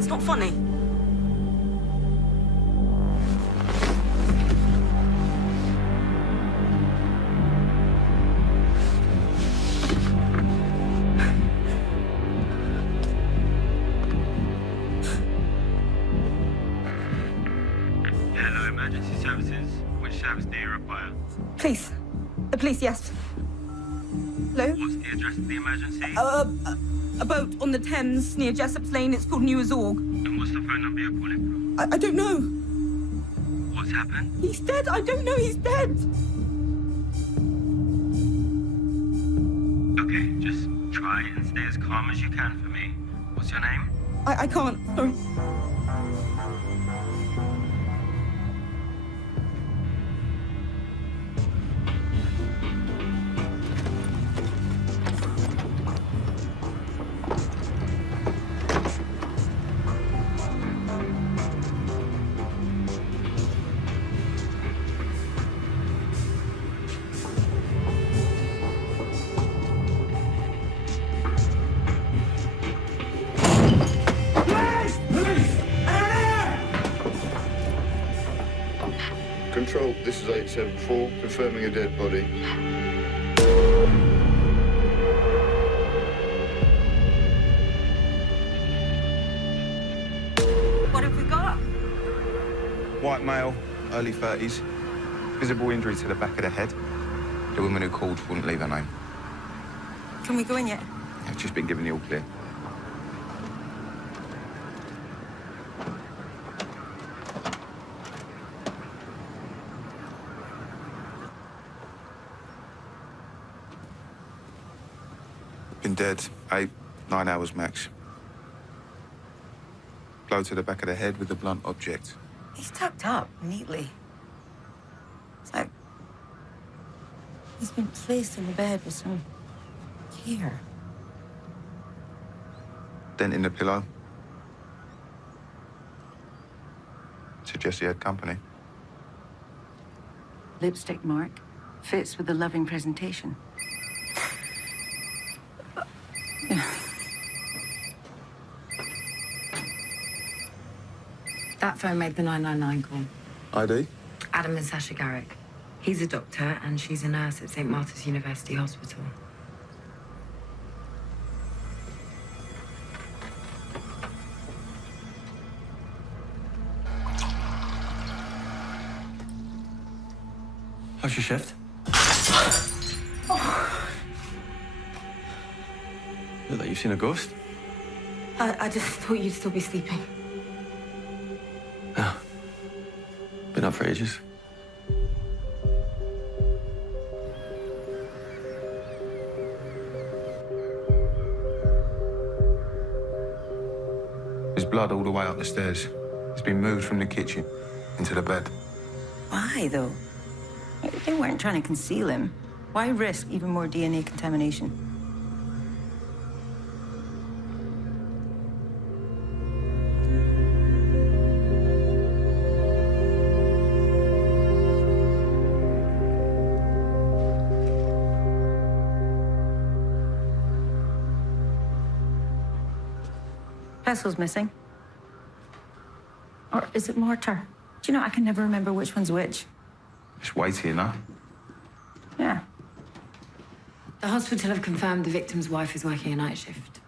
It's not funny. Hello, emergency services. Which service do you require? Police. The police, yes. Hello? What's the address of the emergency? A boat on the Thames near Jessop's Lane. It's called New Azorg. And what's the phone number you're calling from? I don't know. What's happened? He's dead. I don't know. He's dead. Okay, just try and stay as calm as you can for me. What's your name? I can't. Sorry. Control, this is 874, confirming a dead body. What have we got? White male, early 30s. Visible injury to the back of the head. The woman who called wouldn't leave her name. Can we go in yet? I've just been given the all clear. Been dead 8, 9 hours max. Blow to the back of the head with a blunt object. He's tucked up neatly. It's like he's been placed in the bed with some care. Dent in the pillow. Suggests he had company. Lipstick mark. Fits with the loving presentation. That phone made the 999 call. ID? Adam and Sasha Garrick. He's a doctor and she's a nurse at St. Martha's University Hospital. How's your shift? Look like you've seen a ghost. I just thought you'd still be sleeping. Yeah. Been up for ages. There's blood all the way up the stairs. It's been moved from the kitchen into the bed. Why, though? They weren't trying to conceal him. Why risk even more DNA contamination? Vessel's missing. Or is it mortar? Do you know, I can never remember which one's which. It's weighty enough. Yeah. The hospital have confirmed the victim's wife is working a night shift.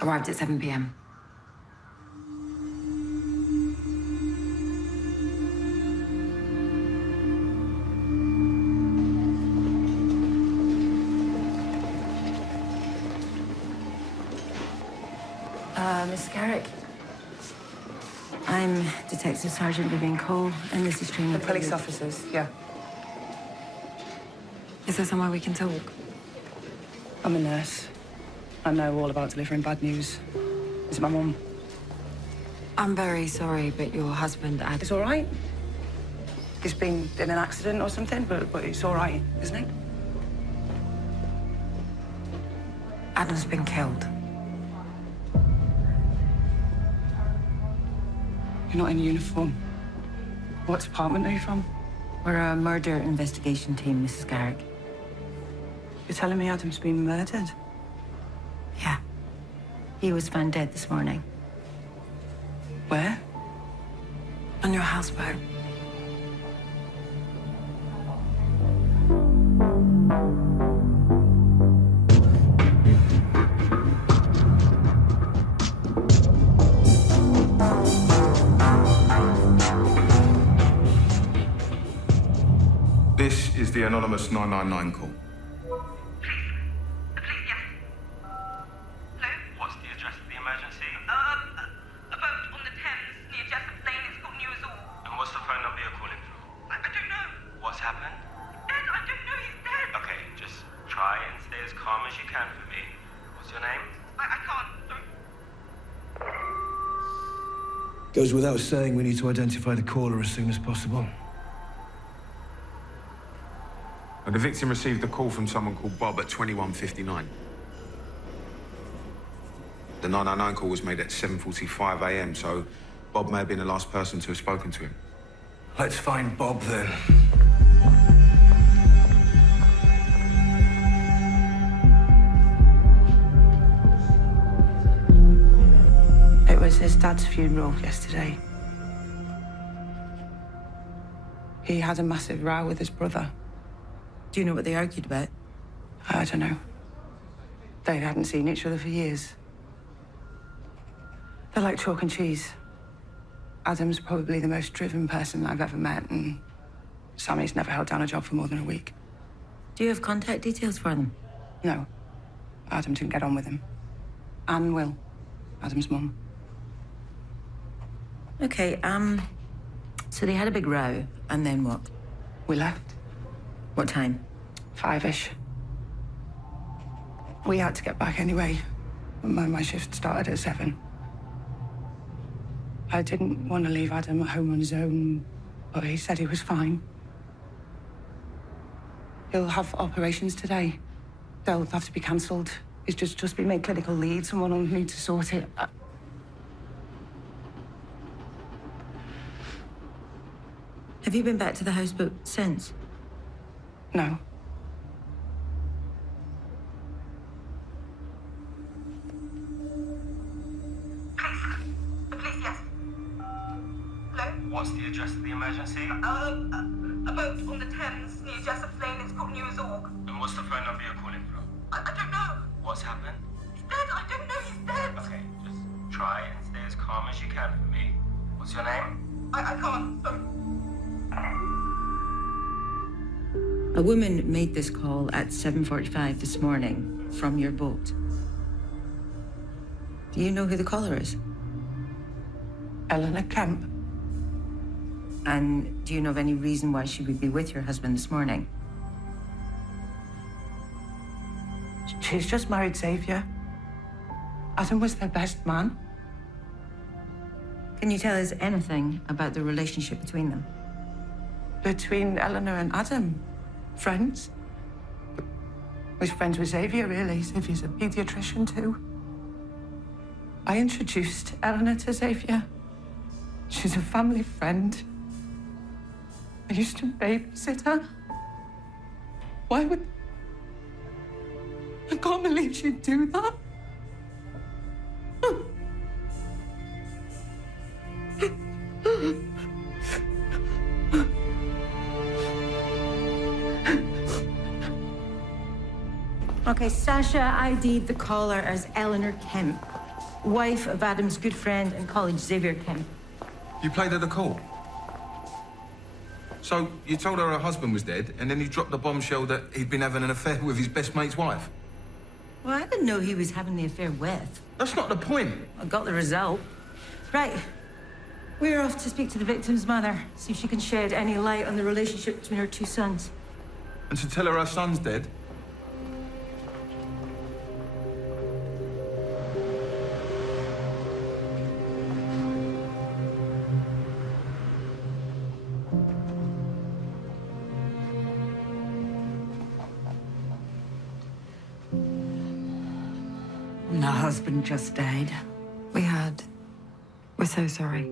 Arrived at 7 p.m. Miss Garrick. I'm Detective Sergeant Vivian Cole, and this is training. The police officers, yeah. Is there somewhere we can talk? I'm a nurse. I know all about delivering bad news. It's my mum. I'm very sorry, but your husband, Adam... It's all right. He's been in an accident or something, but it's all right, isn't it? Adam's been killed. You're not in uniform. What department are you from? We're a murder investigation team, Mrs. Garrick. You're telling me Adam's been murdered? Yeah. He was found dead this morning. Where? On your houseboat. This is the anonymous 999 call. What's the address of the emergency? A boat on the Thames near Jessup Lane. It's got news all. And what's the phone number you're calling from? I don't know. What's happened? Dead. I don't know. He's dead. Okay, just try and stay as calm as you can for me. What's your name? I can't. Sorry. Goes without saying, we need to identify the caller as soon as possible. The victim received a call from someone called Bob at 21:59. The 999 call was made at 7:45 a.m, so Bob may have been the last person to have spoken to him. Let's find Bob then. It was his dad's funeral yesterday. He had a massive row with his brother. Do you know what they argued about? I don't know. They hadn't seen each other for years. They're like chalk and cheese. Adam's probably the most driven person I've ever met, and Sammy's never held down a job for more than a week. Do you have contact details for them? No. Adam didn't get on with him. Anne will. Adam's mum. Okay, so they had a big row, and then what? We left. What time? 5-ish. We had to get back anyway. My shift started at 7. I didn't want to leave Adam at home on his own, but he said he was fine. He'll have operations today. They'll have to be cancelled. He's just been made clinical lead. Someone will need to sort it. Have you been back to the houseboat since? No. Police, yes. Hello? What's the address of the emergency? A boat on the Thames near Jessup Lane. It's got news org. And what's the phone number you're calling from? I don't know. What's happened? He's dead. I don't know. He's dead. Okay, just try and stay as calm as you can for me. What's your name? I can't. Sorry. A woman made this call at 7:45 this morning from your boat. Do you know who the caller is? Eleanor Kemp. And do you know of any reason why she would be with your husband this morning? She's just married Xavier. Adam was their best man. Can you tell us anything about the relationship between them? Between Eleanor and Adam. Friends. Was friends with Xavier, really. Xavier's a pediatrician, too. I introduced Eleanor to Xavier. She's a family friend. I used to babysit her. Why would... I can't believe she'd do that. Okay, Sasha ID'd the caller as Eleanor Kemp, wife of Adam's good friend and colleague Xavier Kemp. You played her the call? So you told her husband was dead, and then you dropped the bombshell that he'd been having an affair with his best mate's wife? Well, I didn't know he was having the affair with. That's not the point. I got the result. Right. We're off to speak to the victim's mother, see if she can shed any light on the relationship between her two sons. And to tell her son's dead? My husband just died. We had. We're so sorry.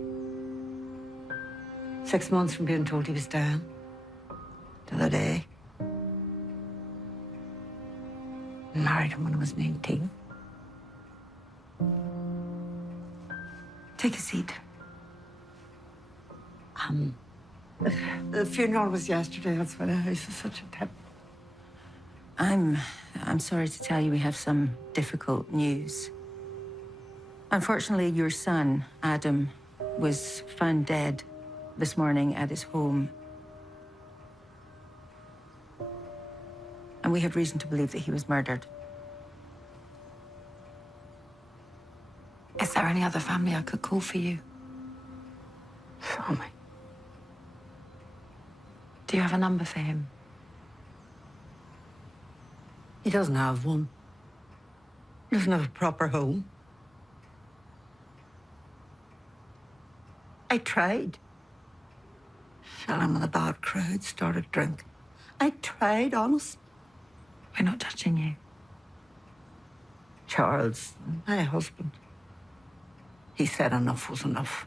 6 months from being told he was dead. To the day. Married him when I was 19. Take a seat. The funeral was yesterday. That's why the house is such a tip. I'm sorry to tell you we have some difficult news. Unfortunately, your son, Adam, was found dead this morning at his home. And we have reason to believe that he was murdered. Is there any other family I could call for you? Family. Do you have a number for him? He doesn't have one. He doesn't have a proper home. I tried. Fell in with a bad crowd, started drinking. I tried, honest. We're not judging you. Charles, my husband, he said enough was enough.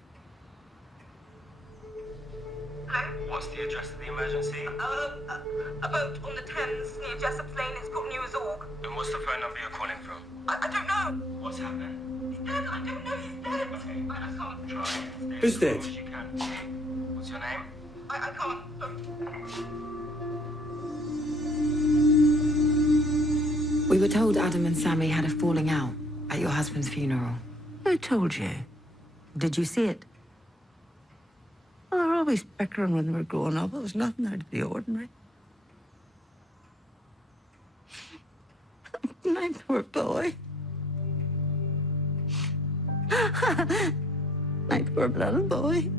What's the address of the emergency? A boat on the Thames near Jessop's Lane. It's called New Zorg. And what's the phone number you're calling from? I don't know. What's happened? He's dead. I don't know. He's dead. Okay. I can't. Try and stay Who's as dead? calm as you can. What's your name? I can't. We were told Adam and Sammy had a falling out at your husband's funeral. I told you. Did you see it? Well, they were always bickering when they were growing up. It was nothing out of the ordinary. My poor boy. My poor little boy.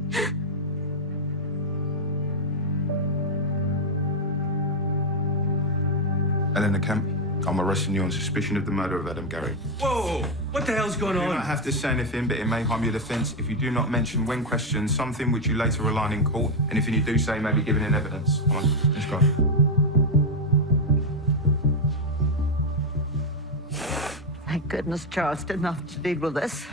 Eleanor Kemp, I'm arresting you on suspicion of the murder of Adam Garrick. Whoa! What the hell's going You on? don't have to say anything, but it may harm your defence if you do not mention when questioned something which you later rely on in court. Anything you do say may be given in evidence. Come on, let's go. Thank goodness Charles didn't have to deal with this.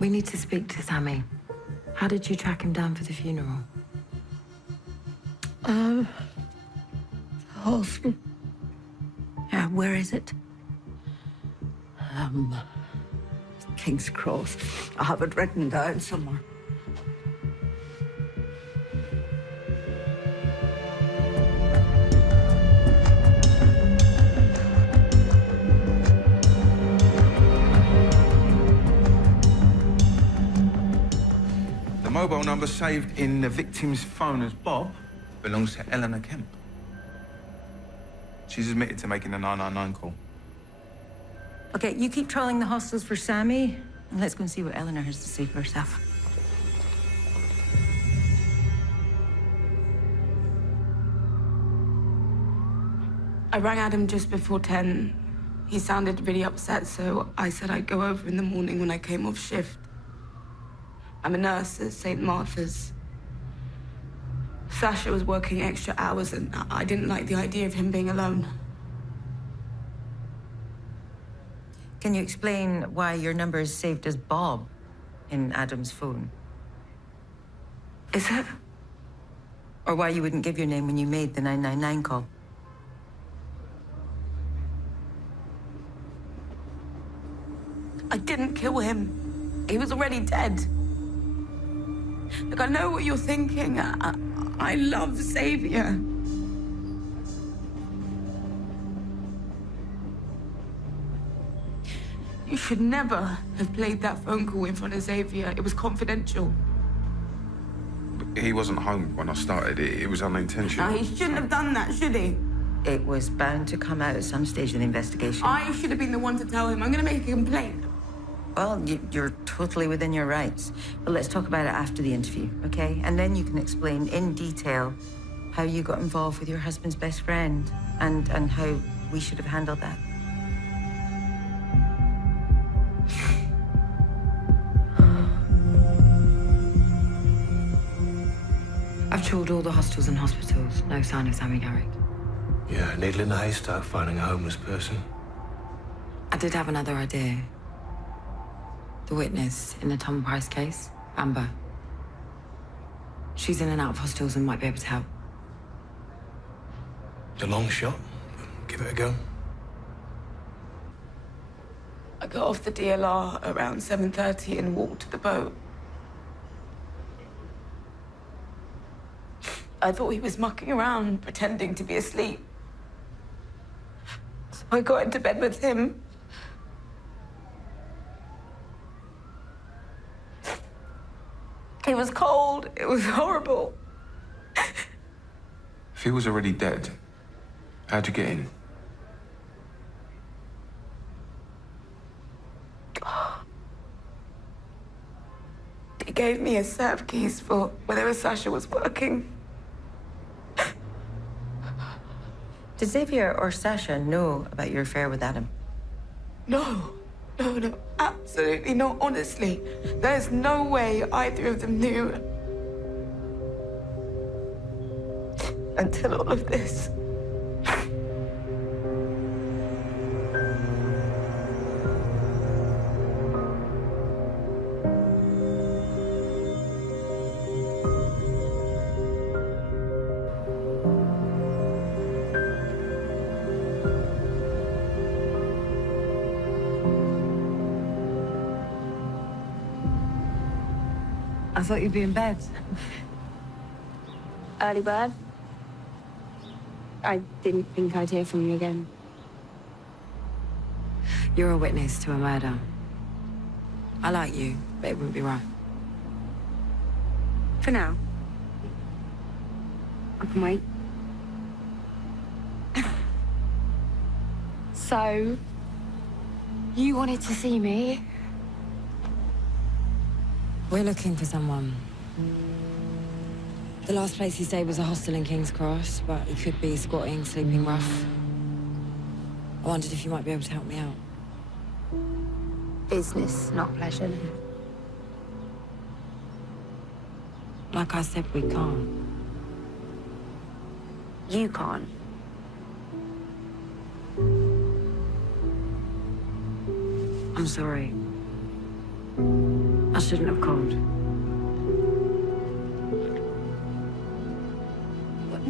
We need to speak to Sammy. How did you track him down for the funeral? The hospital. Yeah, where is it? King's Cross. I have it written down somewhere. The mobile number saved in the victim's phone as Bob belongs to Eleanor Kemp. She's admitted to making the 999 call. Okay, you keep trolling the hostels for Sammy, and let's go and see what Eleanor has to say for herself. I rang Adam just before 10. He sounded really upset, so I said I'd go over in the morning when I came off shift. I'm a nurse at St. Martha's. Sasha was working extra hours, and I didn't like the idea of him being alone. Can you explain why your number is saved as Bob in Adam's phone? Is it? Or why you wouldn't give your name when you made the 999 call? I didn't kill him. He was already dead. Look, I know what you're thinking. I love Xavier. You should never have played that phone call in front of Xavier. It was confidential. He wasn't home when I started. It was unintentional. Now, he shouldn't have done that, should he? It was bound to come out at some stage of the investigation. I should have been the one to tell him. I'm going to make a complaint. Well, you're totally within your rights. But let's talk about it after the interview, okay? And then you can explain in detail how you got involved with your husband's best friend and how we should have handled that. I've trawled all the hostels and hospitals. No sign of Sammy Garrick. Yeah, needle in the haystack finding a homeless person. I did have another idea. The witness in the Tom Price case, Amber. She's in and out of hostels and might be able to help. It's a long shot. Give it a go. got off the DLR around 7:30 and walked to the boat. I thought he was mucking around, pretending to be asleep. So I got into bed with him. It was cold. It was horrible. If he was already dead, how'd you get in? He gave me a set of keys for whenever Sasha was working. Did Xavier or Sasha know about your affair with Adam? No, absolutely not, honestly. There's no way either of them knew. Until all of this. I thought you'd be in bed. Early bird. I didn't think I'd hear from you again. You're a witness to a murder. I like you, but it wouldn't be right. For now. I can wait. So, you wanted to see me? We're looking for someone. The last place he stayed was a hostel in King's Cross, but he could be squatting, sleeping rough. I wondered if you might be able to help me out. Business, not pleasure. Like I said, we can't. You can't. I'm sorry. I shouldn't have called.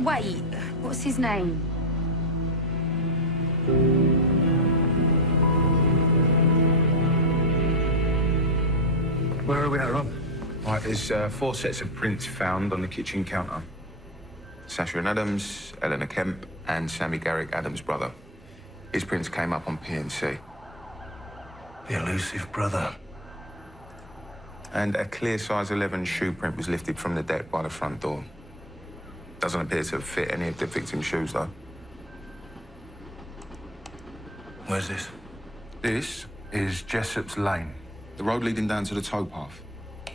Wait, what's his name? Where are we at, Rob? Right, there's 4 sets of prints found on the kitchen counter. Sasha and Adams, Eleanor Kemp, and Sammy Garrick, Adams' brother. His prints came up on PNC. The elusive brother. And a clear size 11 shoe print was lifted from the deck by the front door. Doesn't appear to fit any of the victim's shoes, though. Where's this? This is Jessop's Lane, the road leading down to the towpath.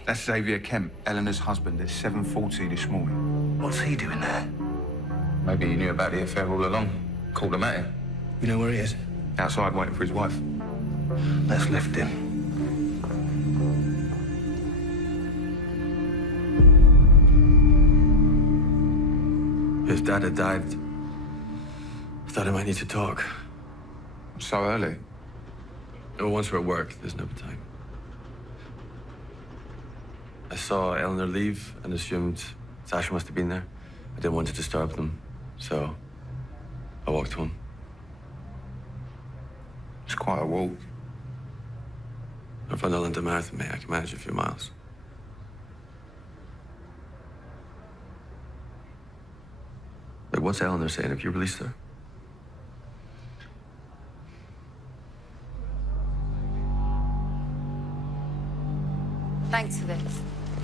That's Xavier Kemp, Eleanor's husband, at 7:40 this morning. What's he doing there? Maybe he knew about the affair all along. Called him at him. You know where he is? Outside waiting for his wife. Let's lift him. His dad had died. I thought I might need to talk. So early? Oh, once we're at work, there's no time. I saw Eleanor leave and assumed Sasha must have been there. I didn't want to disturb them, so I walked home. It's quite a walk. If I know Linda Marathon, mate, I can manage a few miles. Like, what's Eleanor saying? Have you released her? Thanks for this.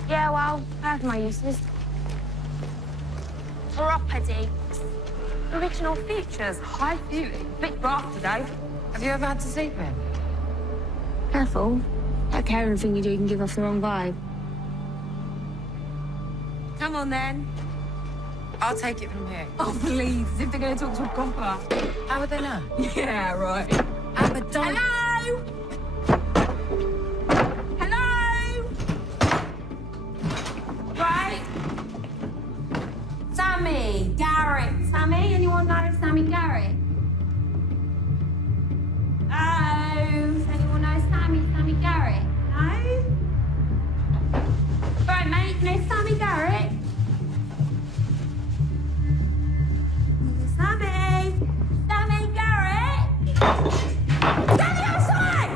Yeah, well, I have my uses. Property. Original features, high feeling. Bit rough today. Have you ever had to sleep in? Careful. That caring thing you do can give off the wrong vibe. Come on, then. I'll take it from here. Oh, please, as if they're going to talk to a copper. How would they know? Yeah, right. Amber, don't... Hello? Hello? Right. Sammy, Garrett. Sammy? Anyone know Sammy Garrett? Oh, does anyone know Sammy Garrett? No? Right, mate, you know Sammy Garrett? Sammy! Sammy Garrett! Sammy outside!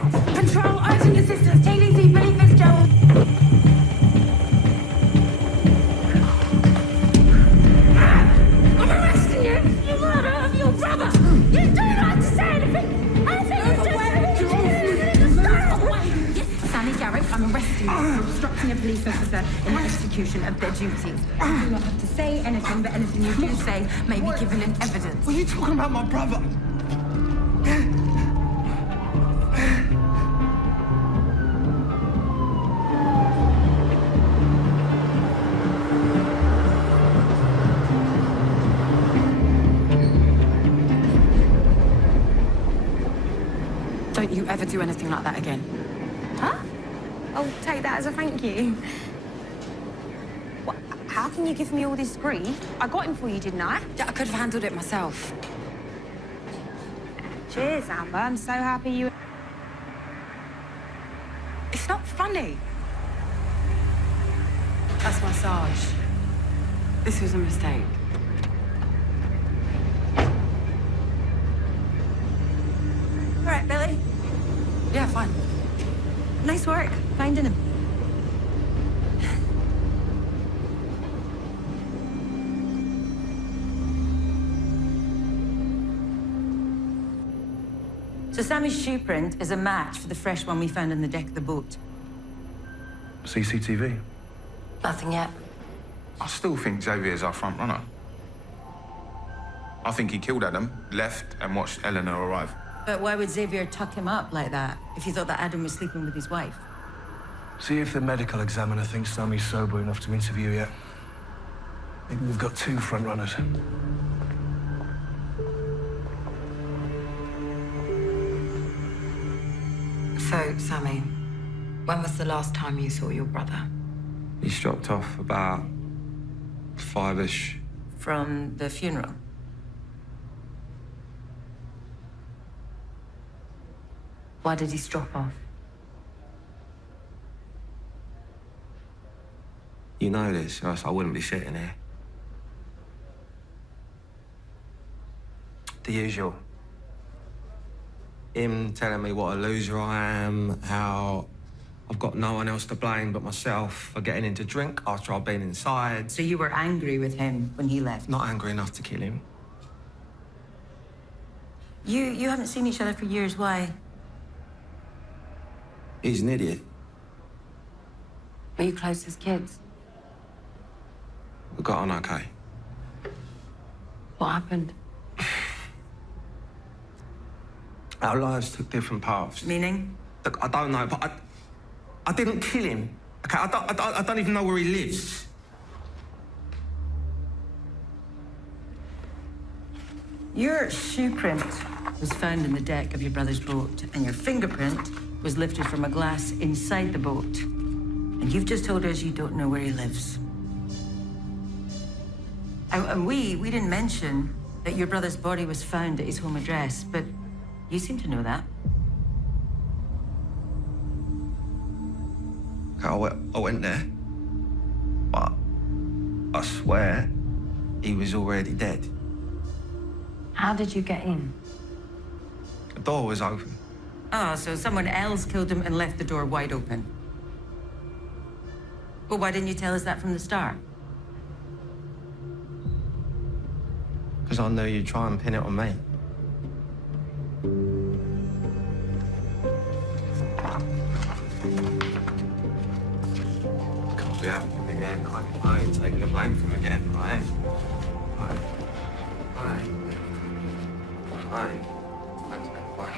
police officer in the execution of their duties. You do not have to say anything, but anything you do say may be given in evidence. What are you talking about, my brother? Don't you ever do anything like that again. Huh? I'll take that as a thank you. What, how can you give me all this grief? I got him for you, didn't I? Yeah, I could have handled it myself. Cheers, Amber. I'm so happy you... It's not funny. That's my Sarge. This was a mistake. All right, Billy. Yeah, fine. Nice work finding him. So Sammy's shoe print is a match for the fresh one we found on the deck of the boat. CCTV? Nothing yet. I still think Xavier's our front runner. I think he killed Adam, left, and watched Eleanor arrive. But why would Xavier tuck him up like that if he thought that Adam was sleeping with his wife? See if the medical examiner thinks Sammy's sober enough to interview yet. Maybe we've got two front runners. So, Sammy, when was the last time you saw your brother? He's dropped off about 5-ish. From the funeral? Why did he drop off? You know this, or else I wouldn't be sitting here. The usual. Him telling me what a loser I am, how I've got no one else to blame but myself for getting into drink after I've been inside. So you were angry with him when he left? Not angry enough to kill him. You haven't seen each other for years, why? He's an idiot. Were you close as kids? We got on okay. What happened? Our lives took different paths. Meaning? Look, I don't know, but I didn't kill him. Okay, I don't even know where he lives. Your shoe print was found in the deck of your brother's boat, and your fingerprint was lifted from a glass inside the boat. And you've just told us you don't know where he lives. And we didn't mention that your brother's body was found at his home address, but you seem to know that. I went there, but I swear he was already dead. How did you get in? The door was open. Oh, so someone else killed him and left the door wide open. Well, why didn't you tell us that from the start? Because I knew you'd try and pin it on me. Can't be happening again. I ain't taking the blame for him again. I ain't. I ain't taking the blame.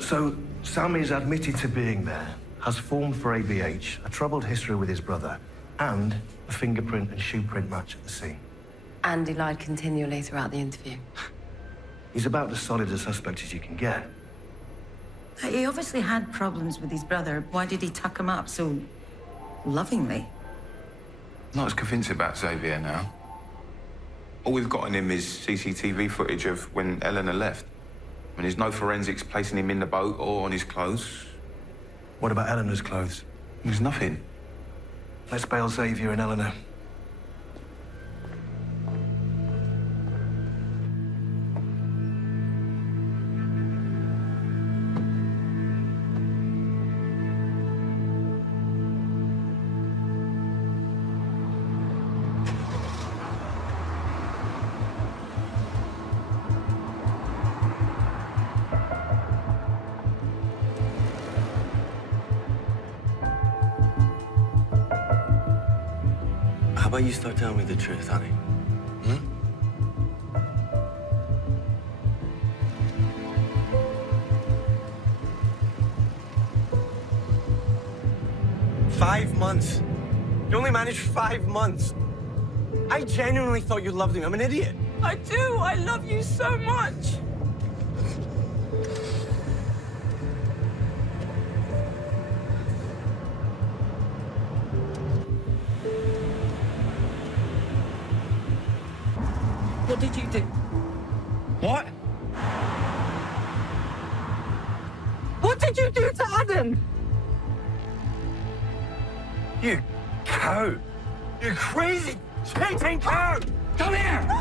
So, Sammy's admitted to being there, has formed for ABH, a troubled history with his brother, and a fingerprint and shoe print match at the scene. And he lied continually throughout the interview. He's about as solid a suspect as you can get. He obviously had problems with his brother. Why did he tuck him up so lovingly? Not as convinced about Xavier now. All we've got on him is CCTV footage of when Eleanor left. I mean, there's no forensics placing him in the boat or on his clothes. What about Eleanor's clothes? There's nothing. Let's bail Xavier and Eleanor. about you start telling me the truth, honey? Hmm? 5 months. You only managed 5 months. I genuinely thought you loved me. I'm an idiot. I do. I love you so much. What did you do? What? What did you do to Adam? You cow. You crazy, cheating cow. Come here.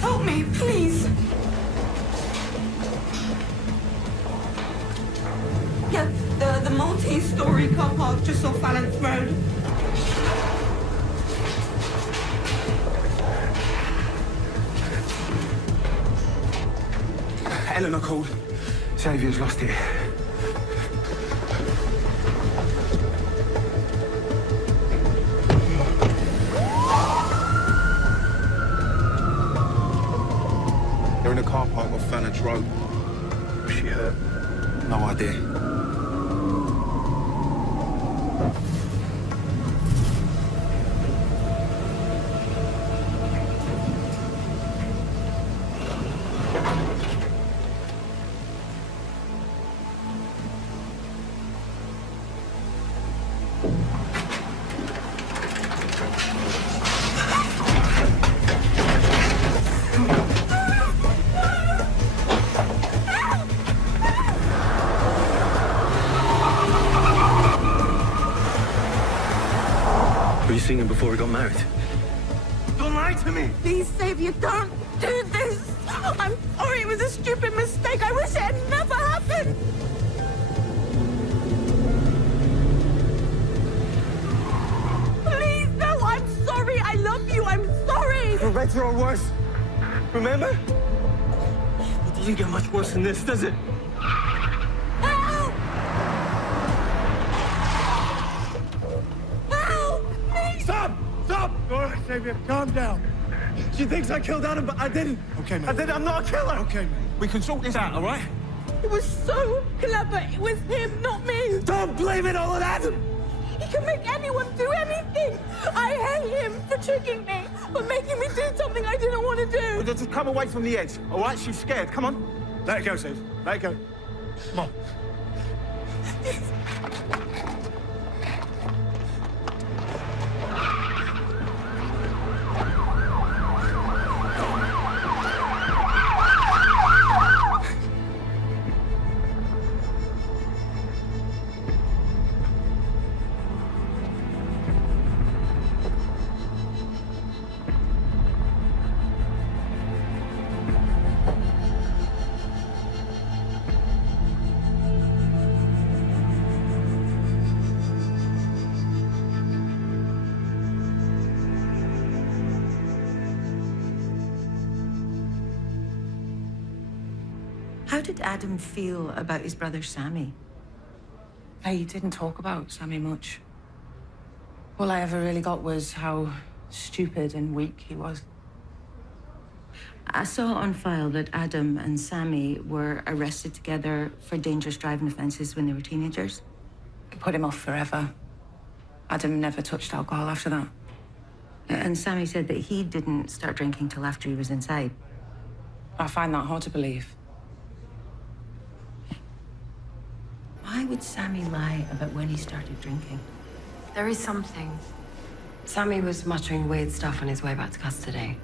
Help me, please. Yeah, the multi-story car park just off Valence Road. Eleanor called. Xavier's lost it. They're in a car park off Valence Road. Was she hurt? No idea. Were you seeing him before we got married? Don't lie to me. Please, Xavier, don't do this. I'm sorry, it was a stupid mistake. I wish it had never happened. Please, no, I'm sorry. I love you. I'm sorry. For better or worse. Remember? It doesn't get much worse than this, does it? Help! Help! Please! Stop! Stop! All right, Xavier, calm down. She thinks I killed Adam, but I didn't. Okay, man. I didn't. I'm not a killer. Okay, man. We can sort this out, all right? It was so clever. It was him, not me. Don't blame it all on Adam. He can make anyone do anything. I hate him for tricking me, for making me do something I didn't want to do. Just come away from the edge, all right? She's scared. Come on. Let it go, Steve. Let it go. Come on. How did Adam feel about his brother Sammy? He didn't talk about Sammy much. All I ever really got was how stupid and weak he was. I saw on file that Adam and Sammy were arrested together for dangerous driving offences when they were teenagers. It put him off forever. Adam never touched alcohol after that. And Sammy said that he didn't start drinking till after he was inside. I find that hard to believe. Why would Sammy lie about when he started drinking? There is something. Sammy was muttering weird stuff on his way back to custody.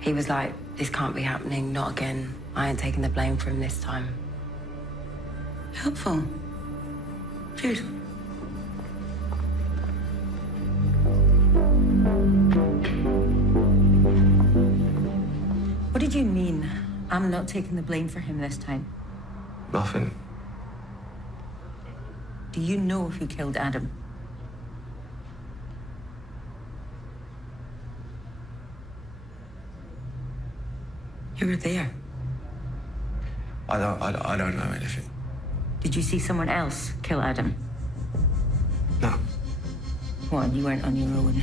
He was like, this can't be happening, not again. I ain't taking the blame for him this time. Helpful. Cheers. What did you mean? I'm not taking the blame for him this time. Nothing. Do you know who killed Adam? You were there. I don't know anything. Did you see someone else kill Adam? No. Well, you weren't on your own.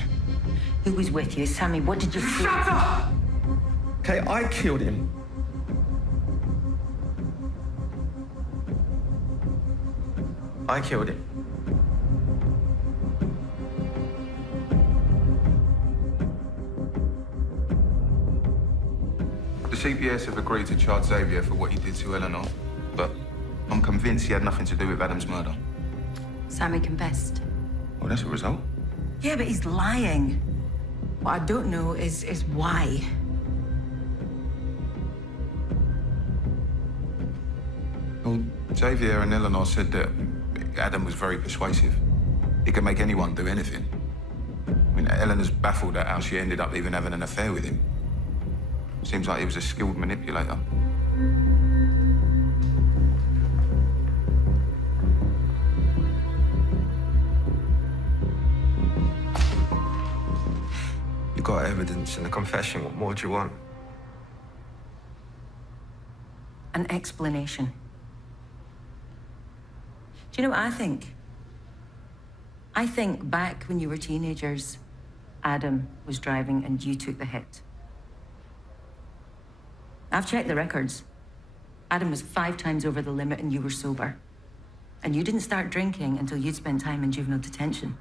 Who was with you? Sammy, what did you see? Shut up! Okay, I killed him. I killed him. The CPS have agreed to charge Xavier for what he did to Eleanor, but I'm convinced he had nothing to do with Adam's murder. Sammy confessed. Well, that's a result. Yeah, but he's lying. What I don't know is why. Well, Xavier and Eleanor said that Adam was very persuasive. He could make anyone do anything. I mean, Eleanor's baffled at how she ended up even having an affair with him. Seems like he was a skilled manipulator. You got evidence and a confession. What more do you want? An explanation. Do you know what I think? I think back when you were teenagers, Adam was driving and you took the hit. I've checked the records. Adam was 5 times over the limit and you were sober. And you didn't start drinking until you'd spent time in juvenile detention.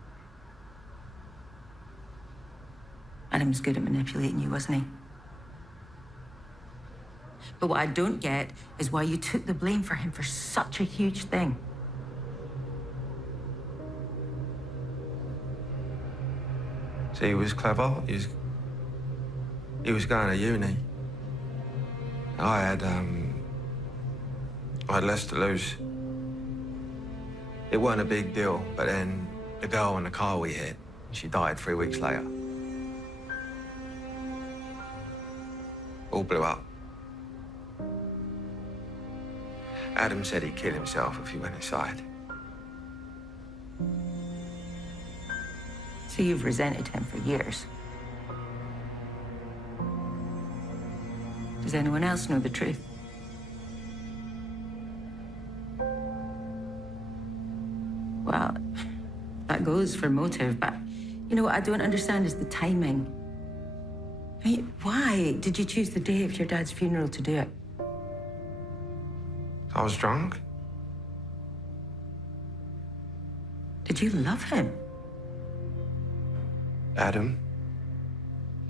Adam was good at manipulating you, wasn't he? But what I don't get is why you took the blame for him for such a huge thing. See, he was clever. He was going to uni. I had less to lose. It wasn't a big deal, but then the girl in the car we hit, she died 3 weeks later. All blew up. Adam said he'd kill himself if he went inside. So you've resented him for years. Does anyone else know the truth? Well, that goes for motive, but you know what I don't understand is the timing. I mean, why did you choose the day of your dad's funeral to do it? I was drunk. Did you love him? Adam?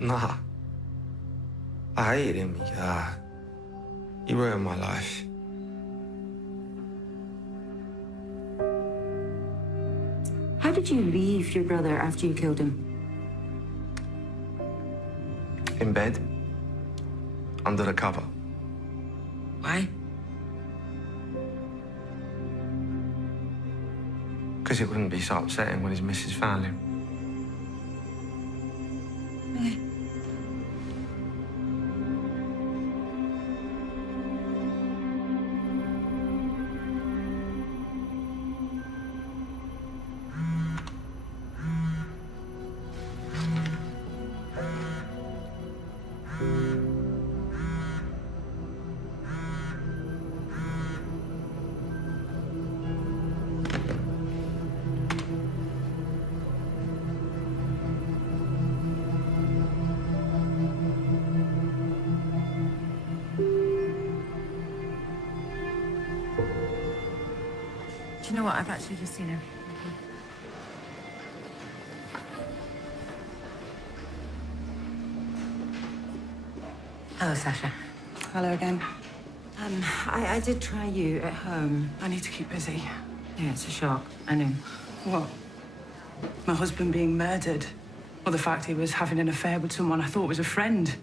Nah. I hated him. He ruined my life. How did you leave your brother after you killed him? In bed. Under the cover. Why? Because it wouldn't be so upsetting when his missus found him. Do you know what? I've actually just seen her. Hello, Sasha. Hello again. I did try you at home. I need to keep busy. Yeah, it's a shock. I know. What? My husband being murdered? Or the fact he was having an affair with someone I thought was a friend?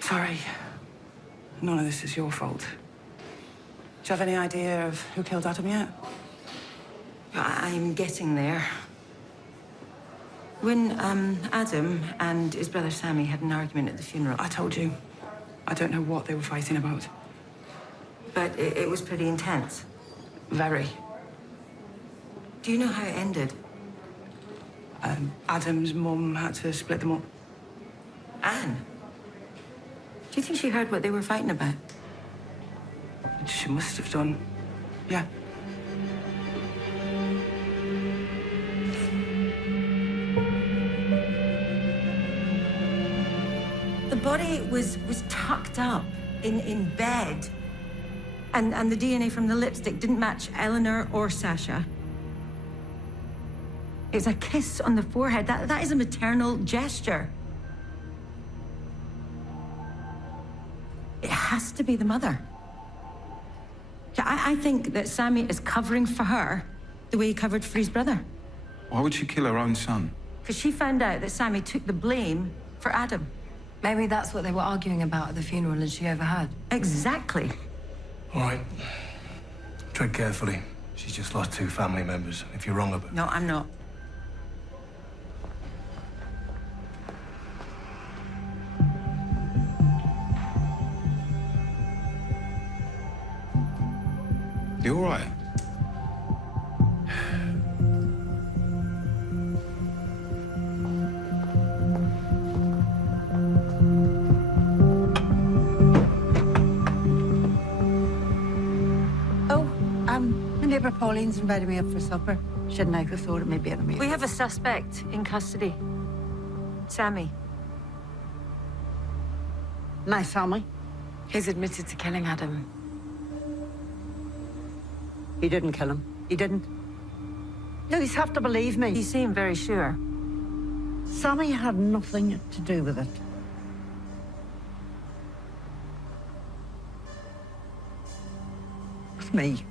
Sorry. None of this is your fault. Do you have any idea of who killed Adam yet? I'm getting there. When Adam and his brother Sammy had an argument at the funeral... I told you. I don't know what they were fighting about. But it was pretty intense. Very. Do you know how it ended? Adam's mum had to split them up. Anne? Do you think she heard what they were fighting about? She must have done. Yeah. The body was tucked up in bed. And the DNA from the lipstick didn't match Eleanor or Sasha. It's a kiss on the forehead. That is a maternal gesture. It has to be the mother. I think that Sammy is covering for her the way he covered for his brother. Why would she kill her own son? Because she found out that Sammy took the blame for Adam. Maybe that's what they were arguing about at the funeral and she overheard. Exactly. All right. Tread carefully. She's just lost 2 family members. If you're wrong about... No, I'm not. You all right? My neighbour Pauline's invited me up for supper. Shouldn't I have thought it may be a meal? We have a suspect in custody. Sammy. My Sammy? He's admitted to killing Adam. He didn't kill him. He didn't. You have to believe me. You seem very sure. Sammy had nothing to do with it. It was me.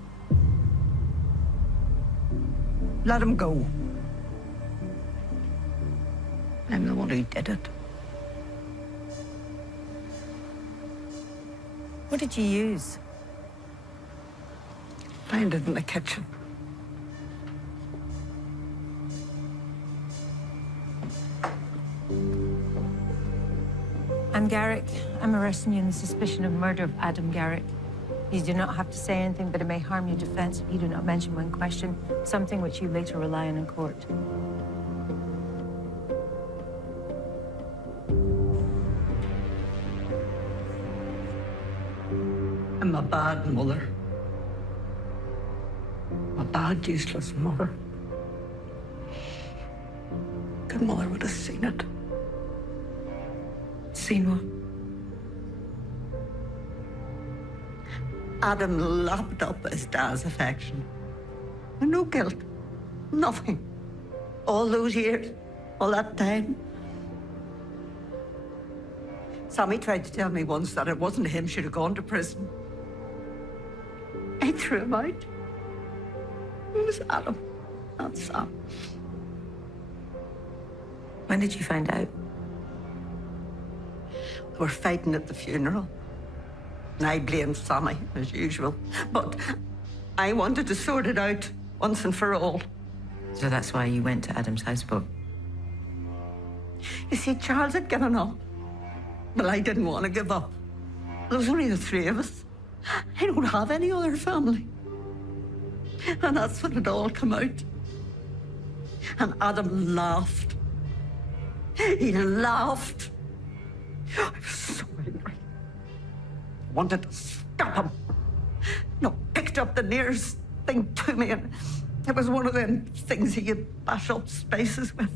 Let him go. I'm the one who did it. What did you use? Found it in the kitchen. I'm Garrick. I'm arresting you on the suspicion of murder of Adam Garrick. You do not have to say anything, but it may harm your defense if you do not mention one question, something which you later rely on in court. I'm a bad mother. A bad, useless mother. Good mother would have seen it. Seen what? Adam lapped up his dad's affection. And no guilt. Nothing. All those years, all that time. Sammy tried to tell me once that it wasn't him should have gone to prison. I threw him out. It was Adam, not Sam. When did you find out? They were fighting at the funeral. And I blamed Sammy, as usual. But I wanted to sort it out once and for all. So that's why you went to Adam's houseboat? You see, Charles had given up. Well, I didn't want to give up. There was only the 3 of us. I don't have any other family. And that's when it all came out. And Adam laughed. He laughed. I was so angry. I wanted to stop him. No, picked up the nearest thing to me, and it was one of them things he could bash up spaces with.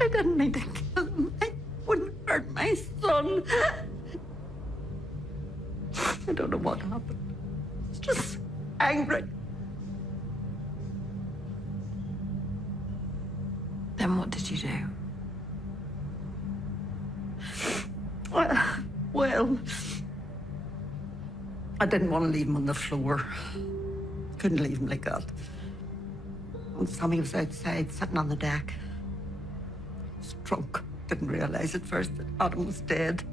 I didn't mean to kill him. I wouldn't hurt my son. I don't know what happened. I was just angry. Then what did you do? Well, I didn't want to leave him on the floor. Couldn't leave him like that. When Sammy was outside, sitting on the deck. He was drunk. Didn't realize at first that Adam was dead.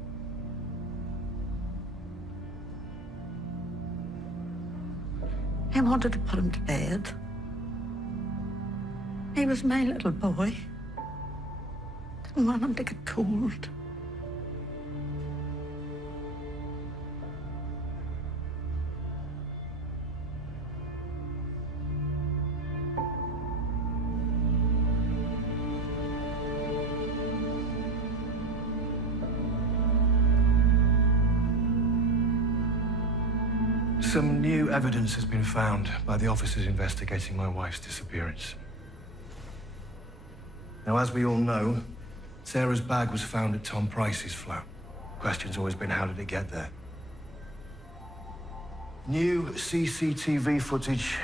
I wanted to put him to bed. He was my little boy. Didn't want him to get cold. Some new evidence has been found by the officers investigating my wife's disappearance. Now, as we all know, Sarah's bag was found at Tom Price's flat. The question's always been, how did it get there? New CCTV footage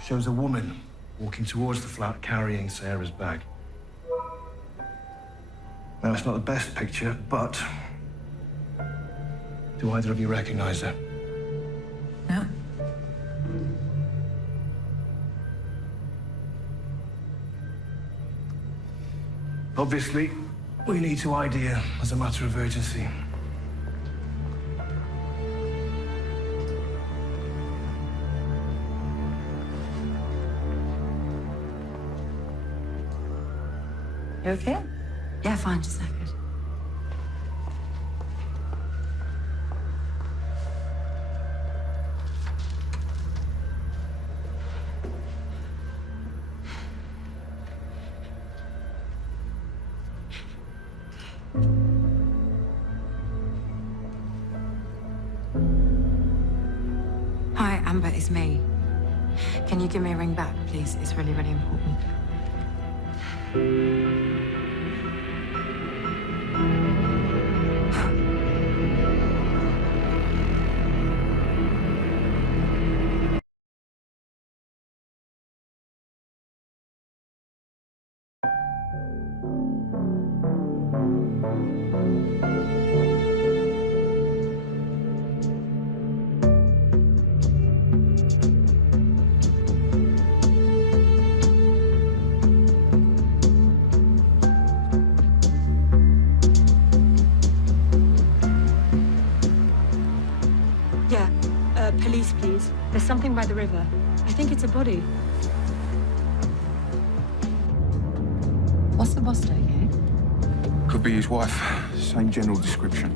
shows a woman walking towards the flat carrying Sarah's bag. Now, it's not the best picture, but do either of you recognize her? No. Obviously, we need to ID her as a matter of urgency. You okay? Yeah, fine, just a second. Hi, Amber, it's me. Can you give me a ring back, please? It's really, really important. Police, please. There's something by the river. I think it's a body. What's the boss doing here? Could be his wife. Same general description.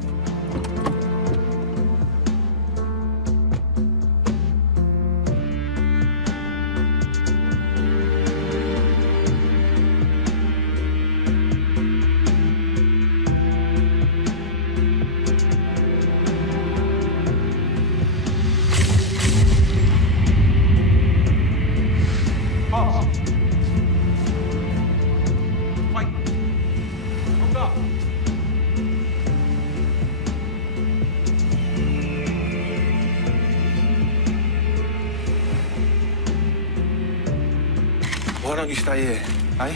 Why don't you stay here, eh?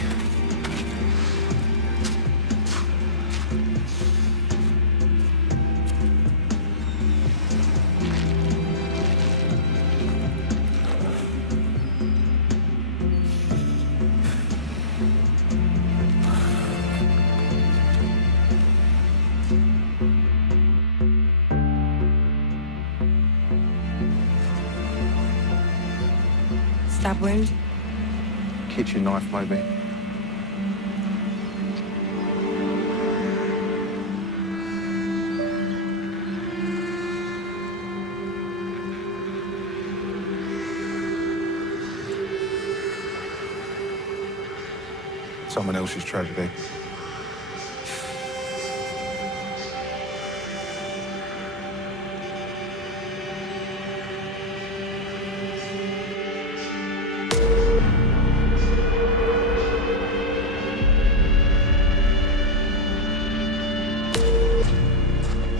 Stab wound? Kitchen knife, maybe. Someone else's tragedy.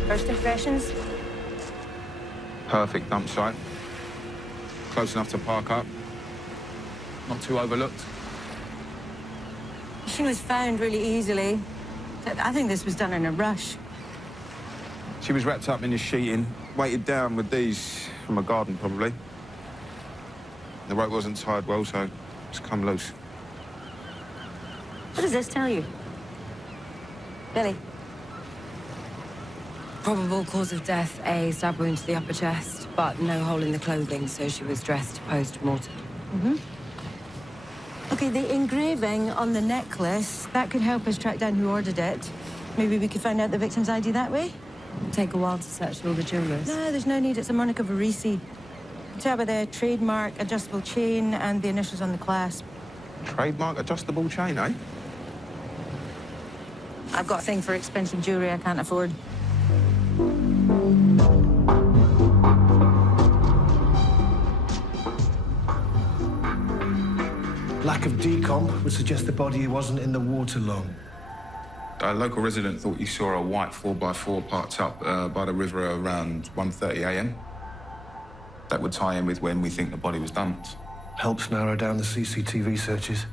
First impressions? Perfect dump site. Close enough to park up. Not too overlooked. She was found really easily. I think this was done in a rush. She was wrapped up in the sheeting, weighted down with these from a garden, probably. The rope wasn't tied well, so it's come loose. What does this tell you? Billy? Probable cause of death, a stab wound to the upper chest. but no hole in the clothing, so she was dressed post-mortem. Okay, the engraving on the necklace, that could help us track down who ordered it. Maybe we could find out the victim's ID that way? It'll take a while to search all the jewelers. No, there's no need. It's a Monica Verisi. Tell by the trademark, adjustable chain, and the initials on the clasp. Trademark adjustable chain, eh? I've got a thing for expensive jewelry I can't afford. Lack of decomp would suggest the body wasn't in the water long. A local resident thought he saw a white 4x4 parked up by the river around 1:30 a.m. That would tie in with when we think the body was dumped. Helps narrow down the CCTV searches.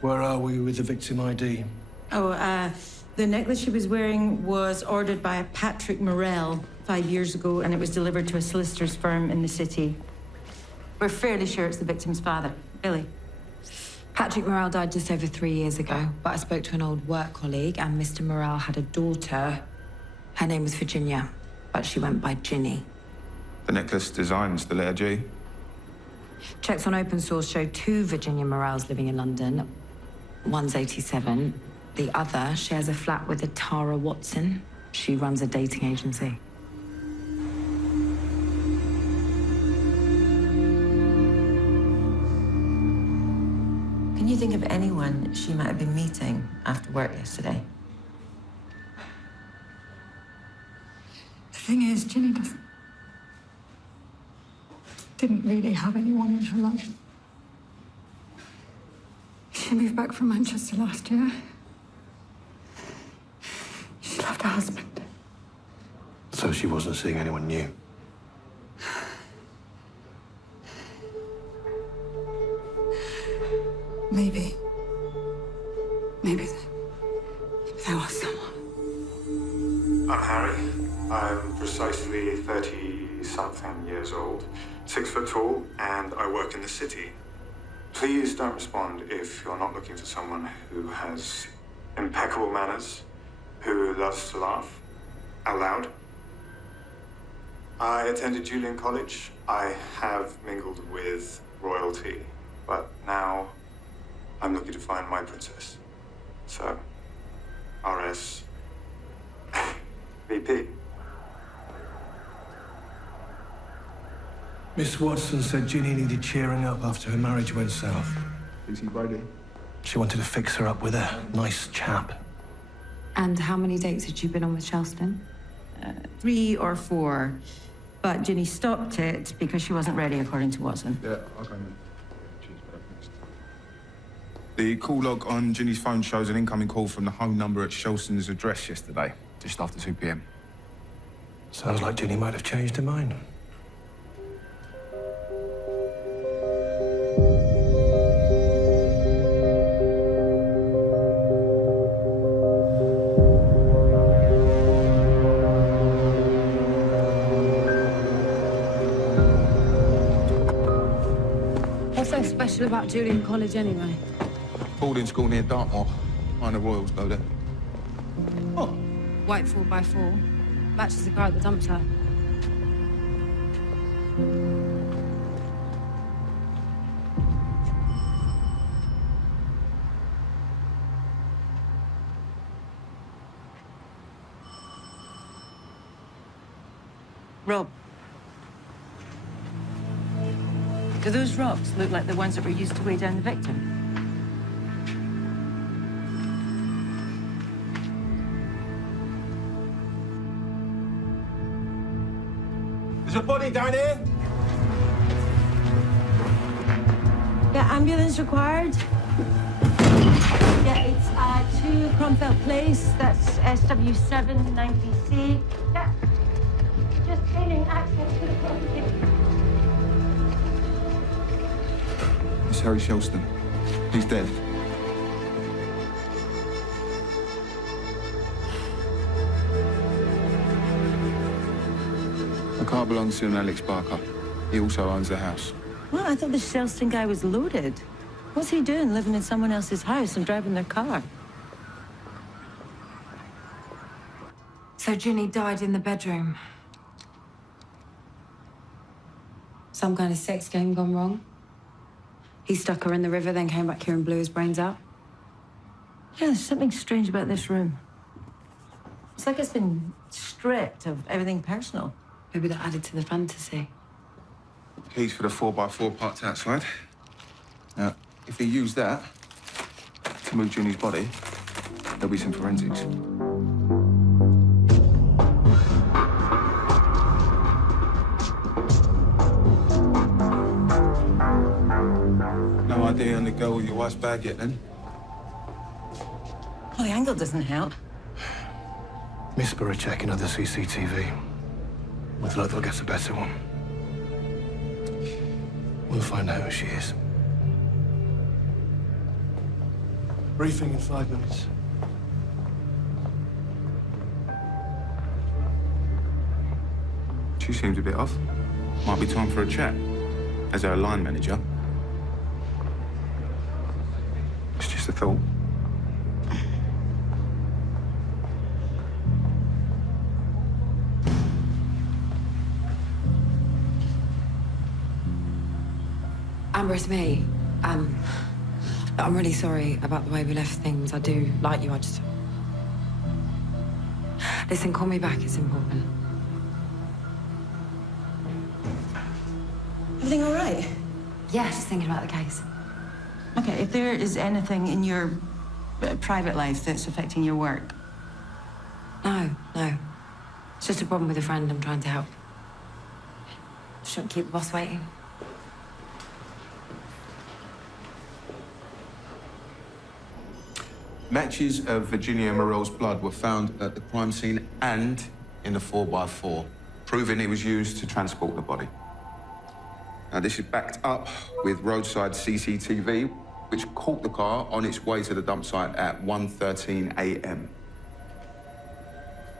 Where are we with the victim ID? Oh, the necklace she was wearing was ordered by a Patrick Morell 5 years ago, and it was delivered to a solicitor's firm in the city. We're fairly sure it's the victim's father, Billy. Patrick Morell died just over 3 years ago, but I spoke to an old work colleague, and Mr. Morell had a daughter. Her name was Virginia, but she went by Ginny. The necklace designs the letter G. Checks on open source show 2 Virginia Morells living in London. One's 87. The other shares a flat with a Tara Watson. She runs a dating agency. Can you think of anyone she might have been meeting after work yesterday? The thing is, Ginny didn't really have anyone in her life. She moved back from Manchester last year. She left her husband. So she wasn't seeing anyone new? Maybe there was someone. I'm Harry. I'm precisely 30-something years old, 6 foot tall, and I work in the city. Please don't respond if you're not looking for someone who has impeccable manners, who loves to laugh out loud. I attended Julian College. I have mingled with royalty, but now I'm looking to find my princess. So, RS VP. Miss Watson said Ginny needed cheering up after her marriage went south. Is he Brady? She wanted to fix her up with a nice chap. And how many dates had you been on with Shelston? 3 or 4. But Ginny stopped it because she wasn't ready, according to Watson. Yeah, okay, mate. Cheers, next. The call log on Ginny's phone shows an incoming call from the home number at Shelston's address yesterday, just after 2 p.m. Sounds like Ginny might have changed her mind. What's so special about Julian College anyway? Boarding school near Dartmoor. Minor Royals go there. Oh. White 4x4. Matches the car at the dump site. Rob. Do those rocks look like the ones that were used to weigh down the victim? There's a body down here. Yeah, ambulance required. Yeah, it's 2 Cromfeld Place. That's SW790C. Yeah. Just gaining access to the property. It's Harry Shelston. He's dead. The car belongs to an Alex Barker. He also owns the house. Well, I thought the Shelston guy was loaded. What's he doing, living in someone else's house and driving their car? So Ginny died in the bedroom. Some kind of sex game gone wrong. He stuck her in the river, then came back here and blew his brains out. Yeah, there's something strange about this room. It's like it's been stripped of everything personal. Maybe that added to the fantasy. Keys for the 4x4 parked outside. Now, if he used that to move Ginny's body, there'll be some forensics. No idea on the girl with your wife's bag yet, then? Well, the angle doesn't help. Whisper a check another CCTV. With luck, they'll get a better one. We'll find out who she is. Briefing in 5 minutes. She seems a bit off. Might be time for a chat. As our line manager. It's just a thought. Amber, it's me. I'm really sorry about the way we left things. I do like you, I just... Listen, call me back, it's important. Everything all right? Yeah, just thinking about the case. Okay, if there is anything in your private life that's affecting your work. No. It's just a problem with a friend I'm trying to help. Shouldn't keep the boss waiting. Matches of Virginia Morell's blood were found at the crime scene and in the 4x4, proving it was used to transport the body. Now, this is backed up with roadside CCTV, which caught the car on its way to the dump site at 1:13 a.m.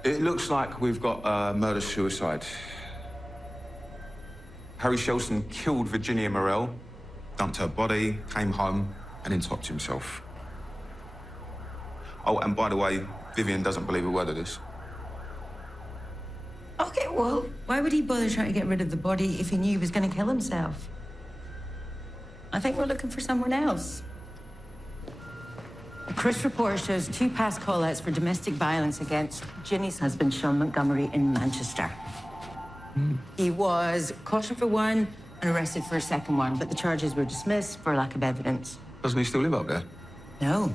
It looks like we've got a murder-suicide. Harry Shelson killed Virginia Morell, dumped her body, came home, and then topped himself. Oh, and by the way, Vivian doesn't believe a word of this. Okay, well, why would he bother trying to get rid of the body if he knew he was going to kill himself? I think we're looking for someone else. A Chris report shows 2 past call-outs for domestic violence against Ginny's husband, Sean Montgomery, in Manchester. He was cautioned for one and arrested for a second one, but the charges were dismissed for lack of evidence. Doesn't he still live up there? No.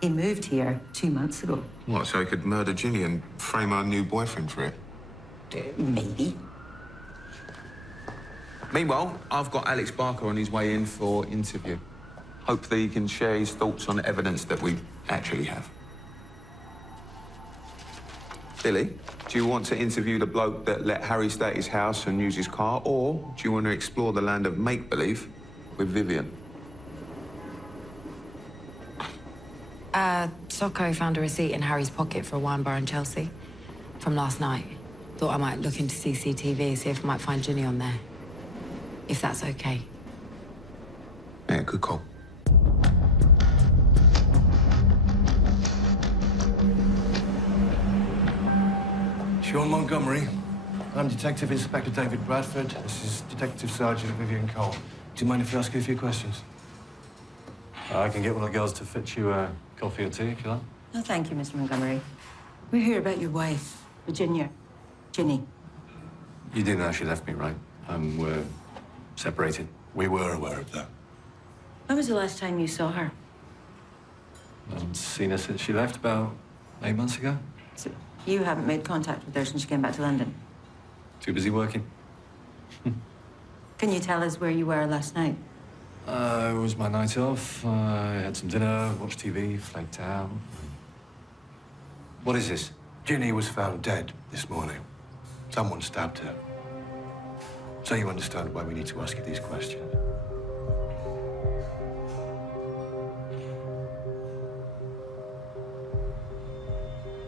He moved here 2 months ago. What, so he could murder Ginny and frame her new boyfriend for it? Maybe. Meanwhile, I've got Alex Barker on his way in for interview. Hopefully he can share his thoughts on the evidence that we actually have. Billy, do you want to interview the bloke that let Harry stay at his house and use his car, or do you want to explore the land of make-believe with Vivian? Socko found a receipt in Harry's pocket for a wine bar in Chelsea from last night. Thought I might look into CCTV, see if I might find Ginny on there. If that's okay. Yeah, good call. Sean Montgomery. I'm Detective Inspector David Bradford. This is Detective Sergeant Vivian Cole. Do you mind if I ask you a few questions? I can get one of the girls to fetch you a coffee or tea if you like. No, thank you, Mr. Montgomery. We're here about your wife, Virginia. Ginny. You do know she left me, right? We're separated. We were aware of that. When was the last time you saw her? I haven't seen her since she left about 8 months ago. So you haven't made contact with her since she came back to London? Too busy working. Can you tell us where you were last night? It was my night off. I had some dinner, watched TV, flaked out. What is this? Ginny was found dead this morning. Someone stabbed her. So you understand why we need to ask you these questions.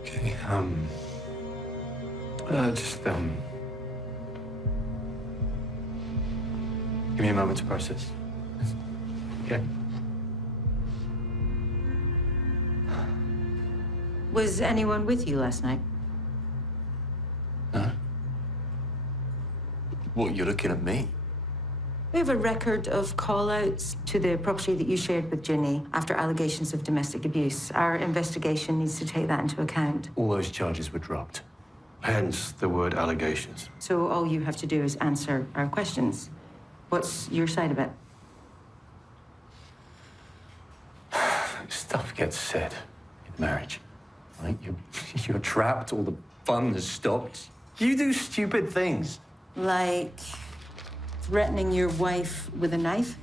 Okay, give me a moment to process. Okay. Was anyone with you last night? No. What, you're looking at me? We have a record of call-outs to the property that you shared with Ginny after allegations of domestic abuse. Our investigation needs to take that into account. All those charges were dropped. Hence the word allegations. So all you have to do is answer our questions. What's your side of it? Stuff gets said in marriage. Right? You're trapped, all the fun has stopped. You do stupid things. Like threatening your wife with a knife?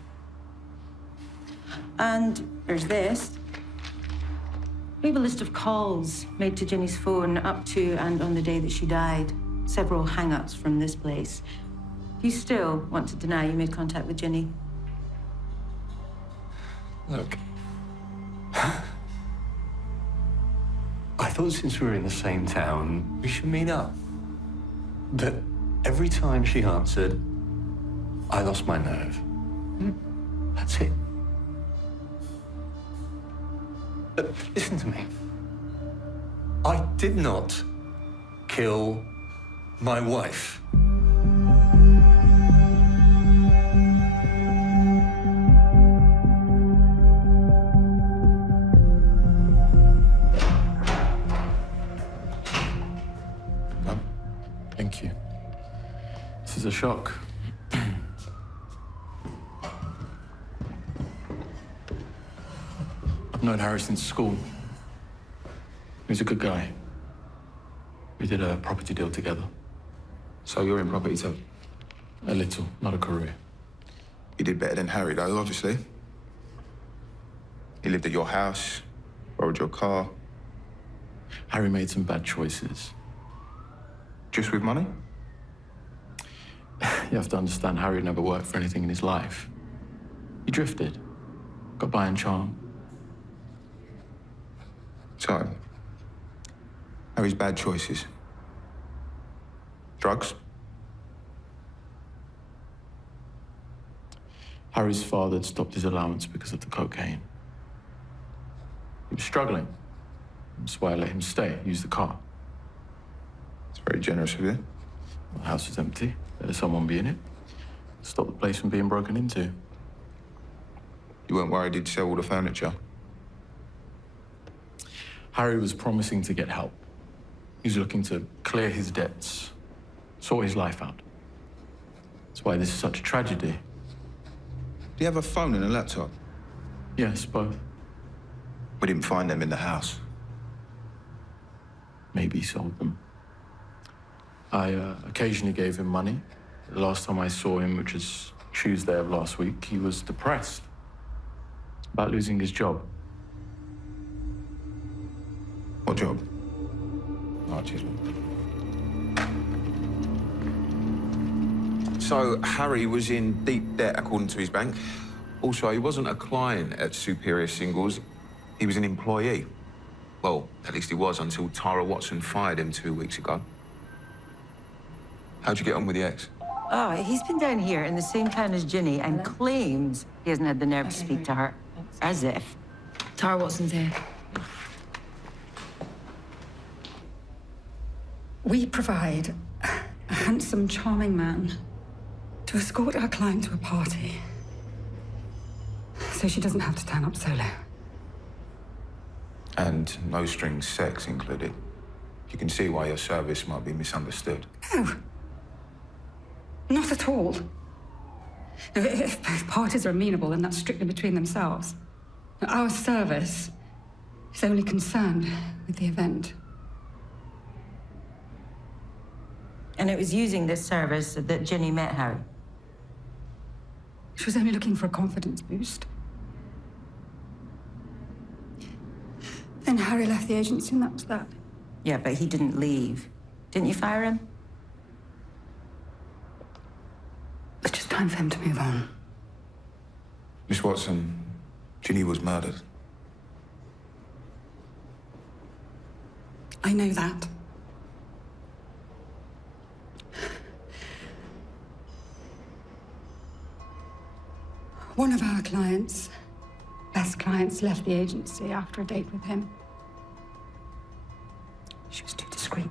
And there's this. We have a list of calls made to Ginny's phone up to and on the day that she died. Several hang-ups from this place. Do you still want to deny you made contact with Ginny? Look. I thought since we were in the same town, we should meet up. But every time she answered, I lost my nerve. That's it. But listen to me. I did not kill my wife. Thank you. This is a shock. I've known Harry since school. He's a good guy. We did a property deal together. So you're in property too? A little, not a career. You did better than Harry, though, obviously. He lived at your house, borrowed your car. Harry made some bad choices. Just with money? You have to understand, Harry never worked for anything in his life. He drifted, got by in charm. So, Harry's bad choices. Drugs? Harry's father had stopped his allowance because of the cocaine. He was struggling. That's why I let him stay, use the car. It's very generous of you. The house was empty. Let someone be in it. Stop the place from being broken into. You weren't worried he'd sell all the furniture? Harry was promising to get help. He was looking to clear his debts, sort his life out. That's why this is such a tragedy. Do you have a phone and a laptop? Yes, both. We didn't find them in the house. Maybe he sold them. I occasionally gave him money. The last time I saw him, which was Tuesday of last week, he was depressed about losing his job. What job? Oh, cheers. So, Harry was in deep debt, according to his bank. Also, he wasn't a client at Superior Singles. He was an employee. Well, at least he was until Tara Watson fired him 2 weeks ago. How'd you get on with the ex? Oh, he's been down here in the same town as Ginny and claims he hasn't had the nerve to speak to her. As if. Tara Watson's here. We provide a handsome, charming man to escort our client to a party so she doesn't have to turn up solo. And no strings sex included. You can see why your service might be misunderstood. No. Not at all. If both parties are amenable, then that's strictly between themselves. Our service is only concerned with the event. And it was using this service that Ginny met Harry. She was only looking for a confidence boost. Then Harry left the agency and that was that. Yeah, but he didn't leave. Didn't you fire him? It's just time for him to move on. Miss Watson, Ginny was murdered. I know that. One of our clients, best clients, left the agency after a date with him. She was too discreet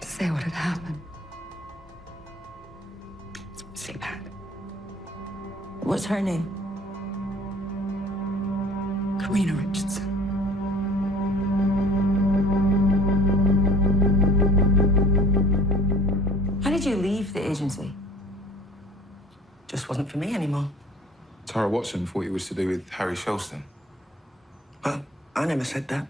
to say what had happened. Sleep back. What's her name? Karina Richardson. How did you leave the agency? Just wasn't for me anymore. Tara Watson thought it was to do with Harry Shelston. Well, I never said that.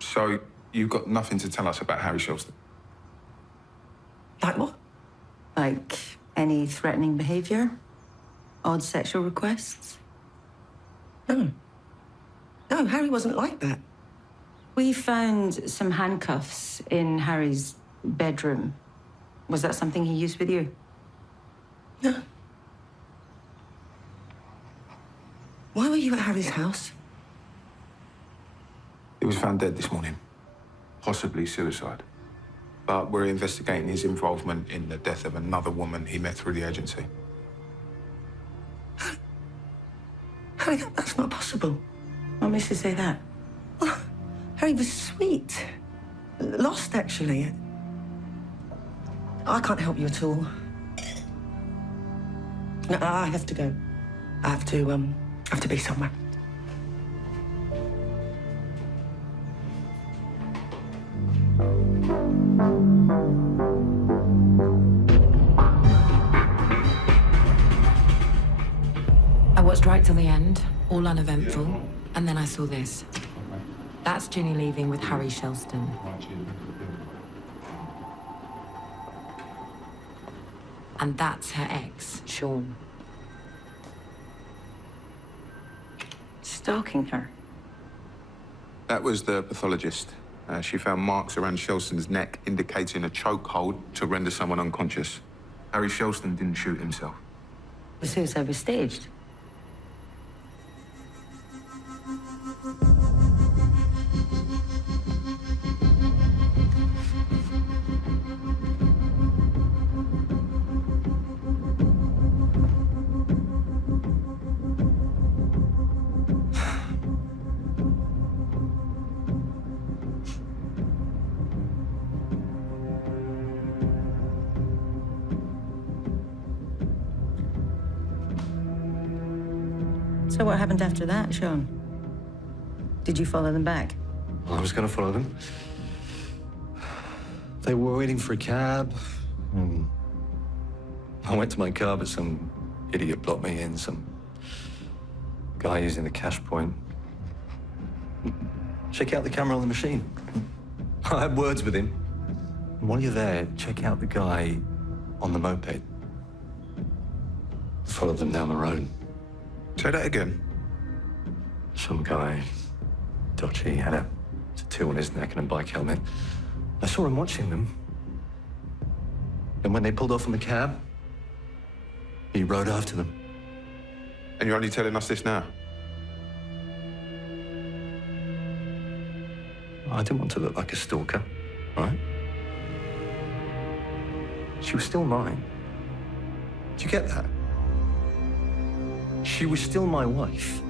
So you've got nothing to tell us about Harry Shelston? Like what? Like any threatening behavior? Odd sexual requests? No. No, Harry wasn't like that. We found some handcuffs in Harry's bedroom. Was that something he used with you? No. Why were you at Harry's house? He was found dead this morning. Possibly suicide. But we're investigating his involvement in the death of another woman he met through the agency. Harry, that's not possible. What makes you say that? Well, Harry was sweet. Lost, actually. I can't help you at all. No, I have to go. I have to be somewhere. I watched right till the end, all uneventful, and then I saw this. That's Ginny leaving with Harry Shelston. And that's her ex, Sean. Stalking her? That was the pathologist. She found marks around Shelston's neck indicating a chokehold to render someone unconscious. Harry Shelston didn't shoot himself. The suicide was staged. So what happened after that, Sean? Did you follow them back? Well, I was going to follow them. They were waiting for a cab. I went to my car, but some idiot blocked me in. Some guy using the cash point. Check out the camera on the machine. I had words with him. And while you're there, check out the guy on the moped. Followed them down the road. Say that again. Some guy, dodgy, had a tattoo on his neck and a bike helmet. I saw him watching them. And when they pulled off in the cab, he rode after them. And you're only telling us this now? I didn't want to look like a stalker, right? She was still mine. Do you get that? She was still my wife.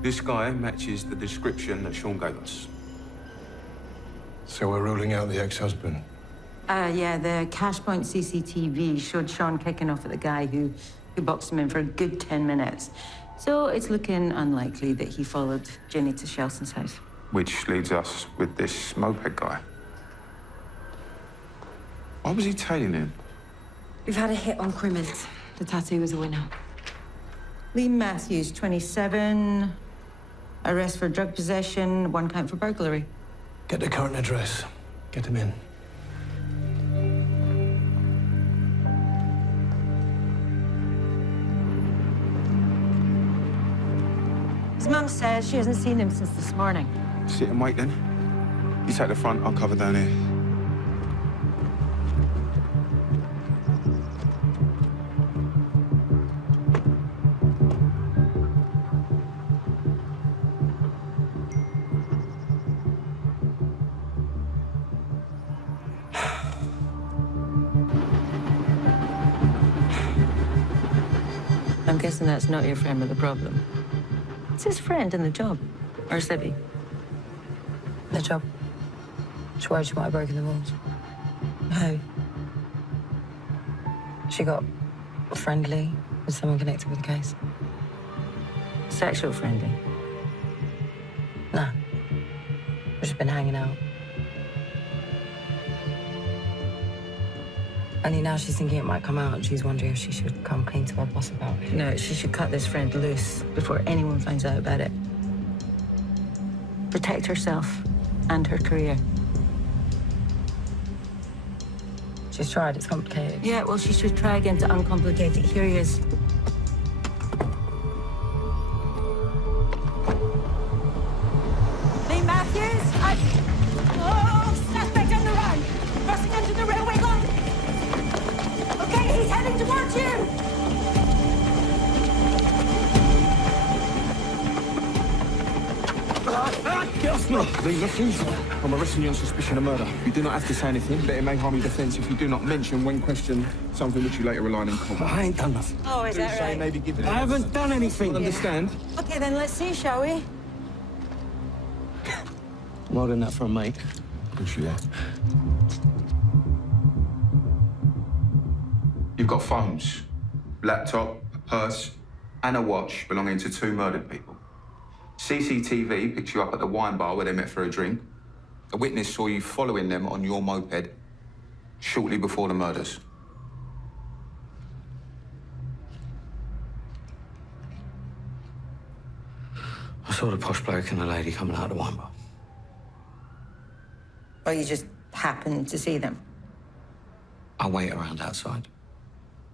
This guy matches the description that Sean gave us. So we're ruling out the ex-husband? Yeah, the Cashpoint CCTV showed Sean kicking off at the guy who boxed him in for a good 10 minutes. So it's looking unlikely that he followed Ginny to Shelston's house. Which leads us with this moped guy. Why was he tailing him? We've had a hit on Crimmins. The tattoo was a winner. Lee Matthews, 27. Arrest for drug possession, 1 count for burglary. Get the current address. Get him in. His mum says she hasn't seen him since this morning. Sit and wait then. You take the front, I'll cover down here. I'm guessing that's not your friend with the problem. It's his friend in the job. Or Sibby. The job. She worried she might have broken the rules. Who? She got friendly with someone connected with the case. Sexual friendly? No. We've just been hanging out. Only now she's thinking it might come out and she's wondering if she should come clean to her boss about it. No, she should cut this friend loose before anyone finds out about it. Protect herself and her career. She's tried, it's complicated. Yeah, well, she should try again to uncomplicate it. Here he is. Lee Matthews, suspect on the run! Crossing under the railway line! Okay, he's heading towards you! Get off me! These refuse. I'm arresting you on suspicion of murder. You do not have to say anything, but it may harm your defence if you do not mention, when questioned, something which you later rely on common. I ain't done nothing. Oh, is that right? Maybe give it. I haven't done anything. Understand? Okay, then let's see, shall we? More than that for a mate. Good for you. You've got phones, laptop, a purse, and a watch belonging to 2 murdered people. CCTV picked you up at the wine bar where they met for a drink. A witness saw you following them on your moped shortly before the murders. I saw the posh bloke and the lady coming out of the wine bar. Or you just happened to see them? I wait around outside.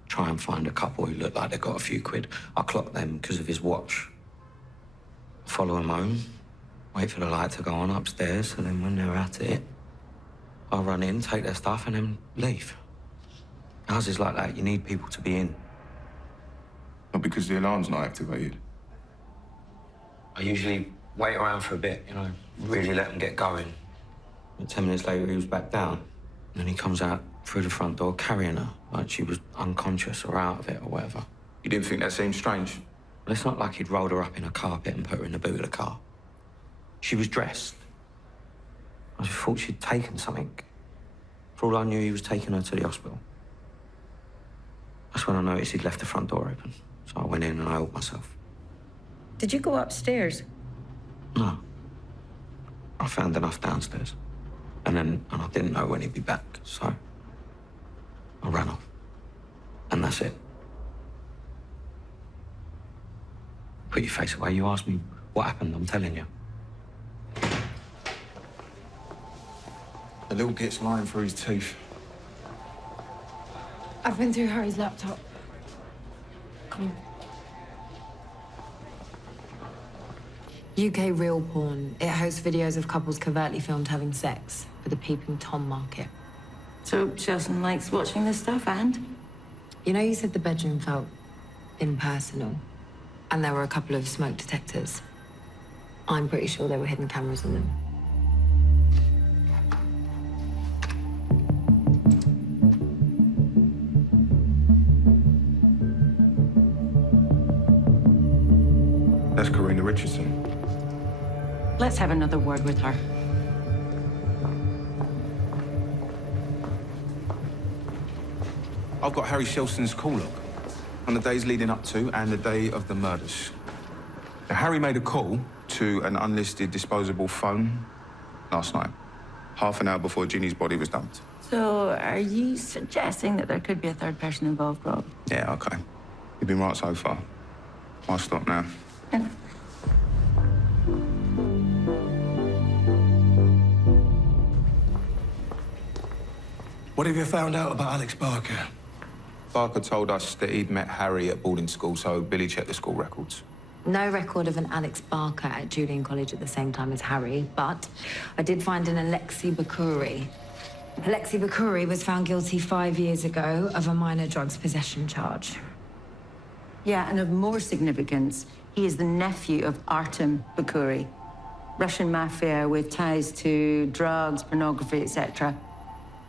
Try and find a couple who look like they got a few quid. I clock them because of his watch. Follow him home, wait for the light to go on upstairs, and then when they're at it, I'll run in, take their stuff, and then leave. Houses like that, you need people to be in. Not because the alarm's not activated. I usually wait around for a bit, really let them get going. But 10 minutes later, he was back down. And then he comes out through the front door carrying her, like she was unconscious or out of it or whatever. You didn't think that seemed strange? Well, it's not like he'd rolled her up in a carpet and put her in the boot of the car. She was dressed. I just thought she'd taken something. For all I knew, he was taking her to the hospital. That's when I noticed he'd left the front door open. So I went in and I helped myself. Did you go upstairs? No. I found enough downstairs. And I didn't know when he'd be back, so I ran off. And that's it. Put your face away. You asked me what happened, I'm telling you. The little git's lying through his teeth. I've been through Harry's laptop. Come on. UK real porn. It hosts videos of couples covertly filmed having sex for the peeping Tom market. So Chilson likes watching this stuff, and? You said the bedroom felt impersonal, and there were a couple of smoke detectors. I'm pretty sure there were hidden cameras in them. That's Karina Richardson. Let's have another word with her. I've got Harry Shelson's call log on the days leading up to and the day of the murders. Now, Harry made a call to an unlisted disposable phone last night, half an hour before Ginny's body was dumped. So are you suggesting that there could be a third person involved, Rob? Yeah, okay. You've been right so far. I'll stop now. What have you found out about Alex Barker? Barker told us that he'd met Harry at boarding school, so Billy checked the school records. No record of an Alex Barker at Julian College at the same time as Harry, but I did find an Alexei Bakuri. Alexei Bakuri was found guilty 5 years ago of a minor drugs possession charge. Yeah, and of more significance, he is the nephew of Artem Bakuri, Russian mafia with ties to drugs, pornography, etc.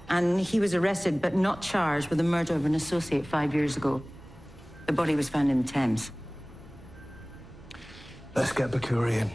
And he was arrested but not charged with the murder of an associate 5 years ago. The body was found in the Thames. Let's get Bakuri in.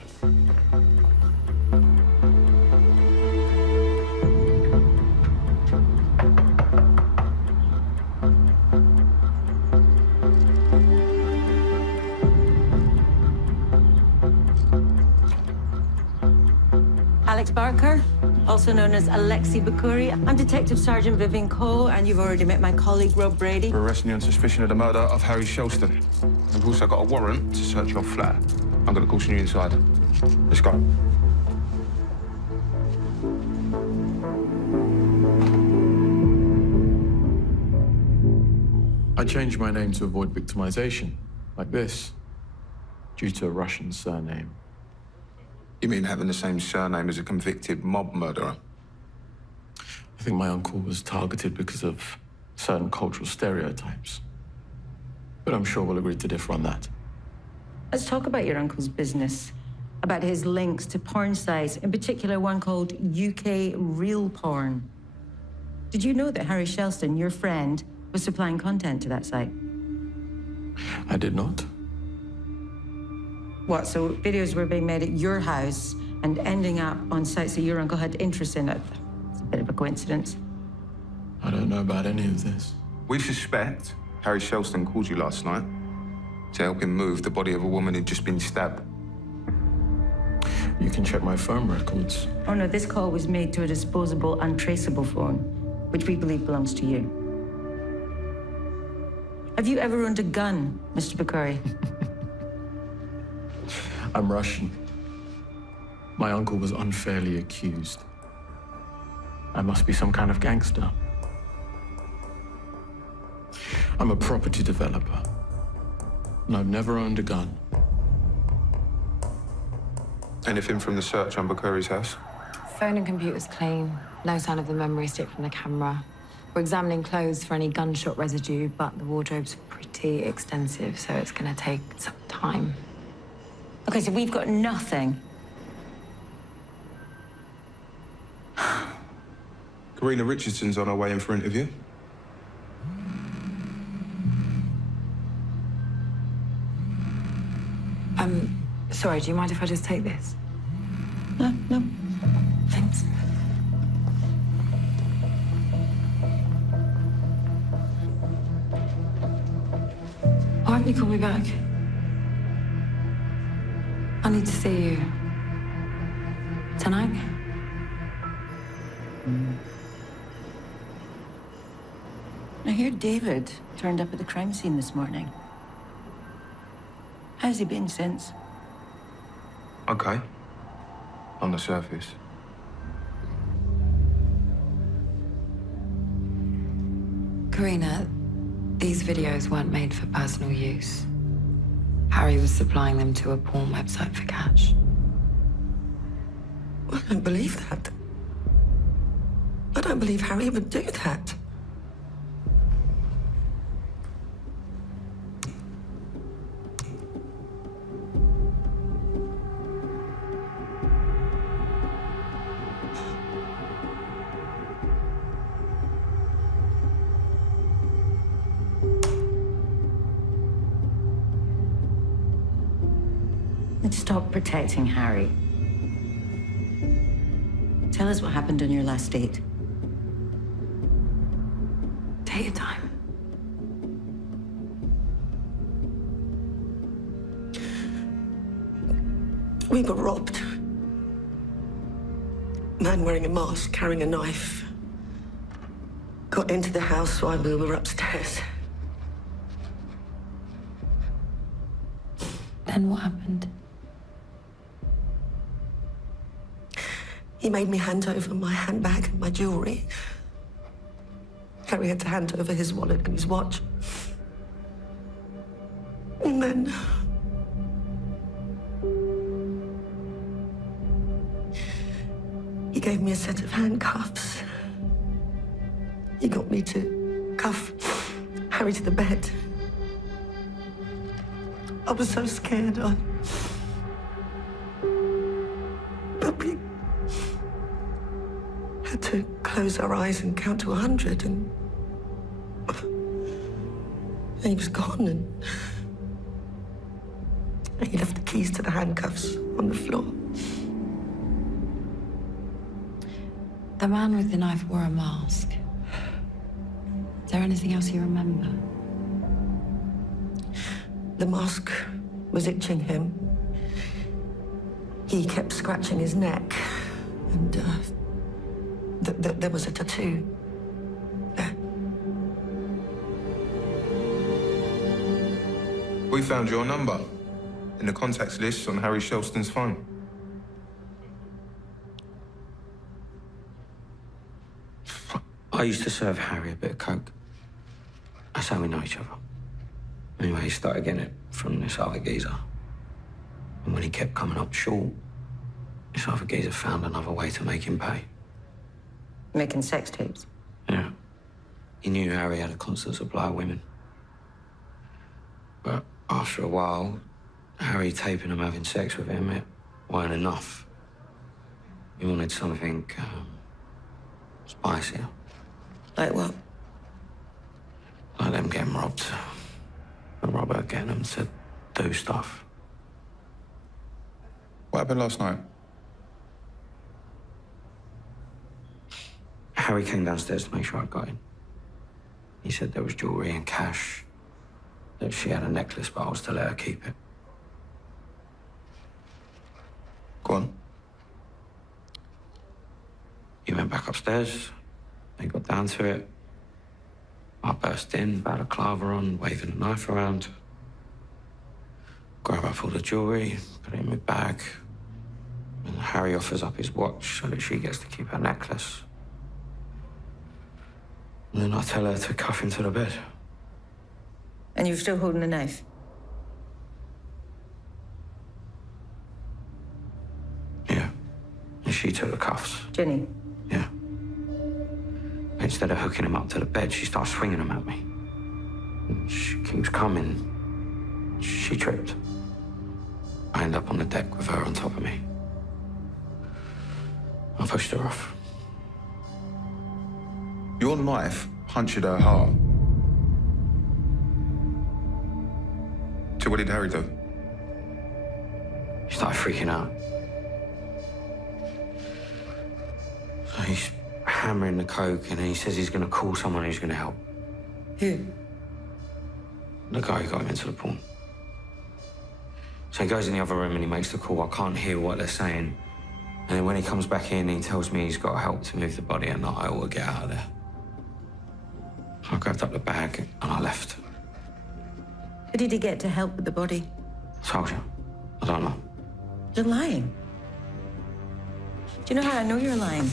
Alex Barker, also known as Alexi Bakuri. I'm Detective Sergeant Vivian Cole, and you've already met my colleague, Rob Brady. We're arresting you on suspicion of the murder of Harry Shelston. We've also got a warrant to search your flat. I'm going to caution you inside. Let's go. I changed my name to avoid victimization, like this, due to a Russian surname. You mean having the same surname as a convicted mob murderer? I think my uncle was targeted because of certain cultural stereotypes. But I'm sure we'll agree to differ on that. Let's talk about your uncle's business, about his links to porn sites, in particular one called UK Real Porn. Did you know that Harry Shelston, your friend, was supplying content to that site? I did not. What, so videos were being made at your house and ending up on sites that your uncle had interest in? It's a bit of a coincidence. I don't know about any of this. We suspect Harry Shelston called you last night to help him move the body of a woman who'd just been stabbed. You can check my phone records. Oh no, this call was made to a disposable, untraceable phone, which we believe belongs to you. Have you ever owned a gun, Mr. Bakuri? I'm Russian. My uncle was unfairly accused. I must be some kind of gangster. I'm a property developer, and I've never owned a gun. Anything from the search on Bakuri's house? Phone and computer's clean. No sign of the memory stick from the camera. We're examining clothes for any gunshot residue, but the wardrobe's pretty extensive, so it's gonna take some time. Okay, so we've got nothing. Karina Richardson's on her way in for interview. Sorry, do you mind if I just take this? No. Thanks. Why haven't you called me back? I need to see you. Tonight? I hear David turned up at the crime scene this morning. How's he been since? Okay. On the surface. Karina, these videos weren't made for personal use. Harry was supplying them to a porn website for cash. I don't believe that. I don't believe Harry would do that. Let's stop protecting Harry. Tell us what happened on your last date. Take your time. We were robbed. Man wearing a mask, carrying a knife. Got into the house while we were upstairs. Then what happened? He made me hand over my handbag and my jewelry. Harry had to hand over his wallet and his watch. And then... he gave me a set of handcuffs. He got me to cuff Harry to the bed. I was so scared. But we had to close our eyes and count to 100, and he was gone, and he left the keys to the handcuffs on the floor. The man with the knife wore a mask. there anything else you remember? The mask was itching him. He kept scratching his neck, and there was a tattoo there. We found your number in the contacts list on Harry Shelston's phone. I used to serve Harry a bit of coke. That's how we know each other. Anyway, he started getting it from this other geezer. And when he kept coming up short, this other geezer found another way to make him pay. Making sex tapes. Yeah. He knew Harry had a constant supply of women. But after a while, Harry taping him having sex with him, it weren't enough. He wanted something spicier. Like what? Like them getting robbed. The robber getting them to do stuff. What happened last night? Harry came downstairs to make sure I got in. He said there was jewellery and cash, that she had a necklace, but I was to let her keep it. Go on. He went back upstairs. They got down to it. I burst in, balaclava on, waving a knife around. Grab up all the jewellery, put it in my bag. And Harry offers up his watch so that she gets to keep her necklace. And then I tell her to cuff him to the bed. And you're still holding a knife? Yeah. And she took the cuffs. Ginny? Yeah. Instead of hooking him up to the bed, she starts swinging them at me. And she keeps coming. She tripped. I end up on the deck with her on top of me. I pushed her off. Your knife punctured her heart. So what did Harry do? She started freaking out. So he's hammering the coke and he says he's going to call someone who's going to help. Who? The guy who got him into the porn. So he goes in the other room and he makes the call. I can't hear what they're saying. And then when he comes back in, he tells me he's got help to move the body and that I ought to get out of there. I grabbed up the bag and I left. How did he get to help with the body? Told you. I don't know. You're lying. Do you know how I know you're lying?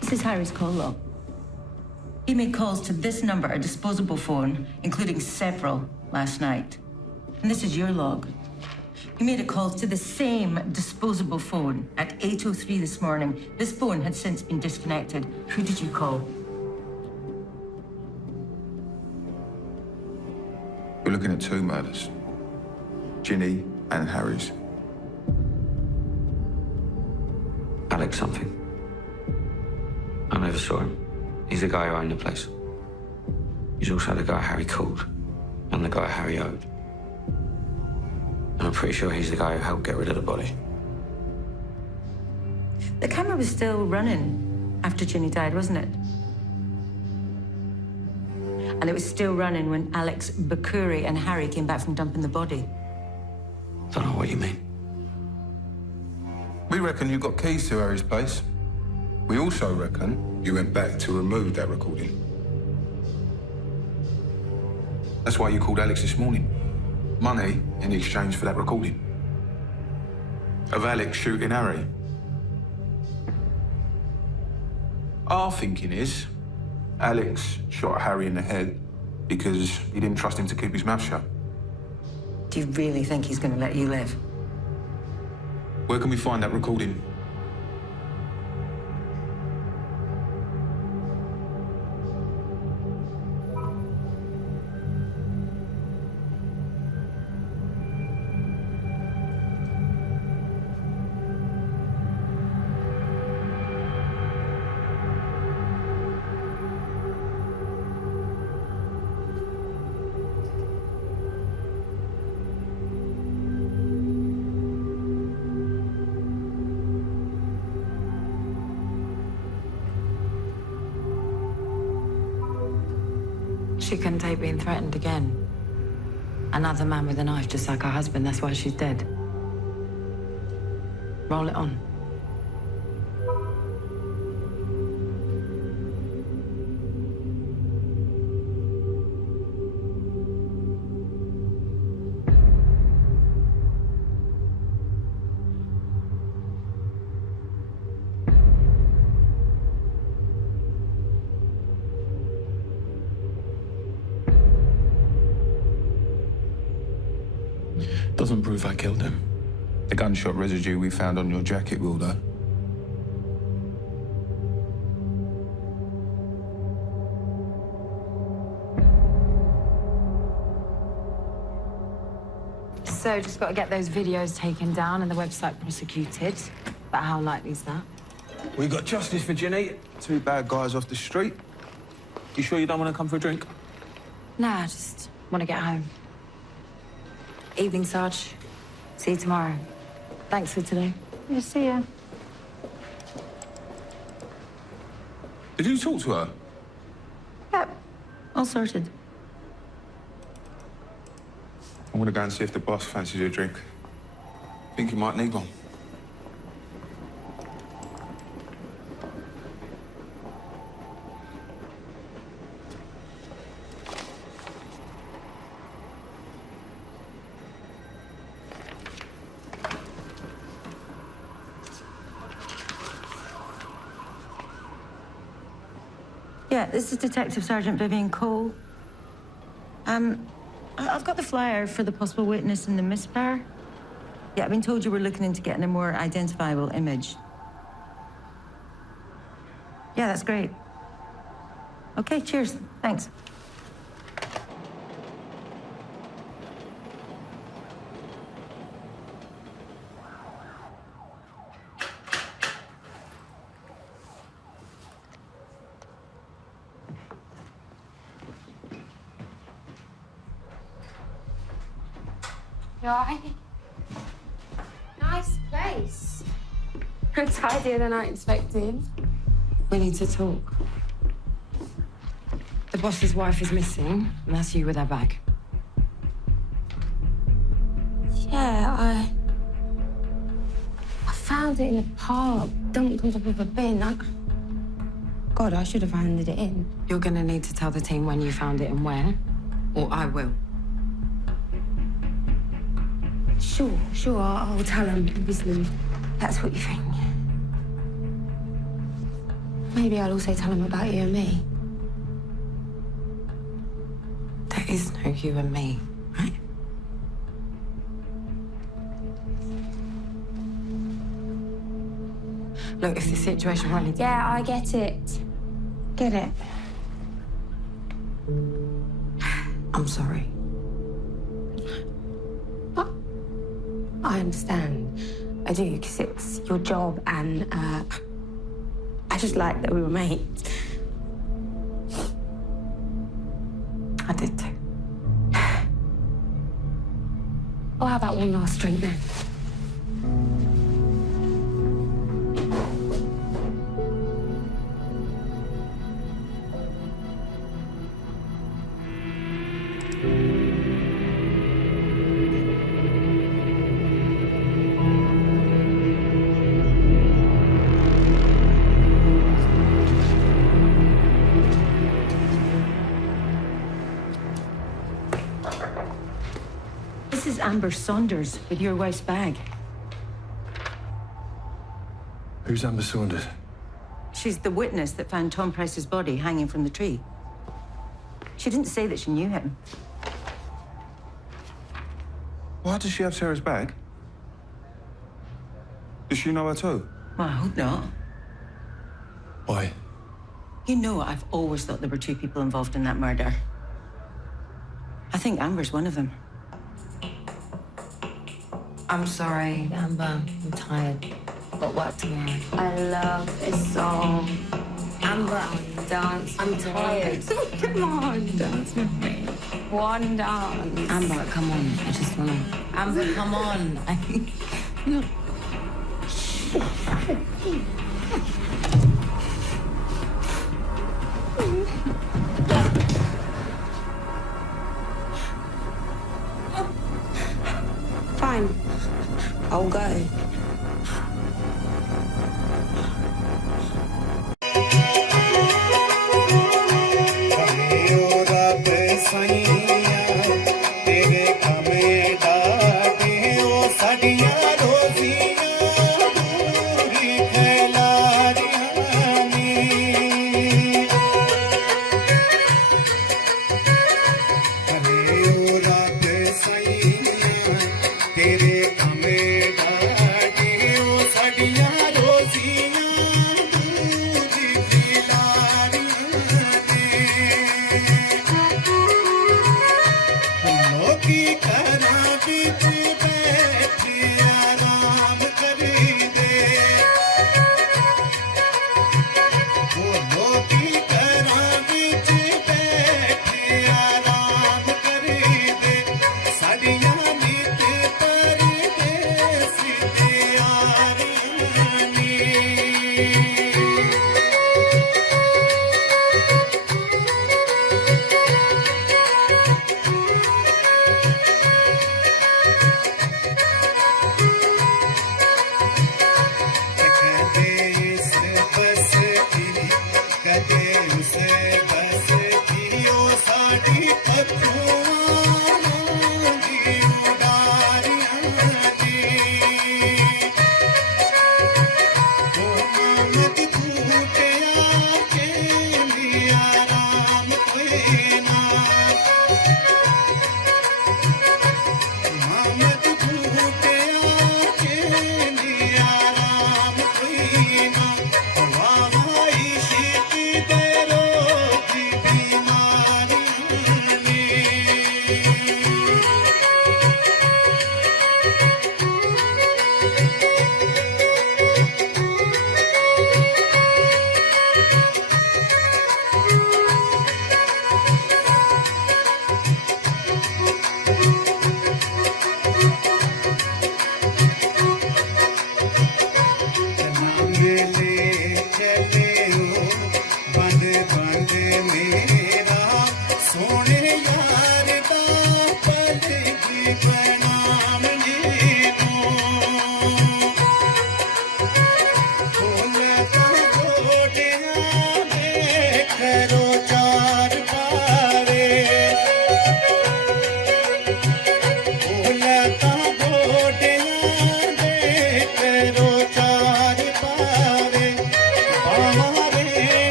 This is Harry's call log. He made calls to this number, a disposable phone, including several last night. And this is your log. You made a call to the same disposable phone at 8:03 this morning. This phone had since been disconnected. Who did you call? We're looking at two murders. Ginny and Harry's. Alex something. I never saw him. He's the guy who owned the place. He's also the guy Harry called and the guy Harry owed. And I'm pretty sure he's the guy who helped get rid of the body. The camera was still running after Ginny died, wasn't it? And it was still running when Alex Bakuri and Harry came back from dumping the body. Don't know what you mean. We reckon you got keys to Harry's place. We also reckon you went back to remove that recording. That's why you called Alex this morning. Money in exchange for that recording. Of Alex shooting Harry. Our thinking is Alex shot Harry in the head because he didn't trust him to keep his mouth shut. Do you really think he's going to let you live? Where can we find that recording? She couldn't take being threatened again. Another man with a knife, just like her husband. That's why she's dead. Roll it on. Doesn't prove I killed him. The gunshot residue we found on your jacket will, though. So, just got to get those videos taken down and the website prosecuted. But how likely is that? We got justice for Jenny. 2 bad guys off the street. You sure you don't want to come for a drink? Nah, I just want to get home. Evening, Sarge. See you tomorrow. Thanks for today. Yeah, see ya. Did you talk to her? Yep, all sorted. I'm gonna go and see if the boss fancies a drink. Think you might need one. Yeah, this is Detective Sergeant Vivian Cole. I've got the flyer for the possible witness in the misfire. Yeah, I've been told you were looking into getting a more identifiable image. Yeah, that's great. Okay, cheers. Thanks. You all right? Nice place. Tidier than I expected. We need to talk. The boss's wife is missing, and that's you with her bag. Yeah, I found it in a park, dumped on top of a bin. God, I should have handed it in. You're gonna need to tell the team when you found it and where, or I will. Sure, I'll tell them, obviously. That's what you think. Maybe I'll also tell them about you and me. There is no you and me, right? Look, if the situation running... Yeah, I get it. Get it. I'm sorry. I understand. I do, because it's your job, and I just like that we were mates. I did too. Well, how about one last drink then? This is Amber Saunders with your wife's bag. Who's Amber Saunders? She's the witness that found Tom Price's body hanging from the tree. She didn't say that she knew him. Why does she have Sarah's bag? Does she know her too? Well, I hope not. Why? You know, I've always thought there were 2 people involved in that murder. I think Amber's one of them. I'm sorry, Amber. I'm tired. Got work tomorrow. I love this song. Amber, Dance. I'm tired. Come on, dance with me. One dance. Amber, come on. I just wanna... Amber, come on. I'll go.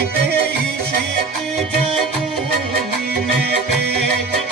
इश्क जानू ने पेट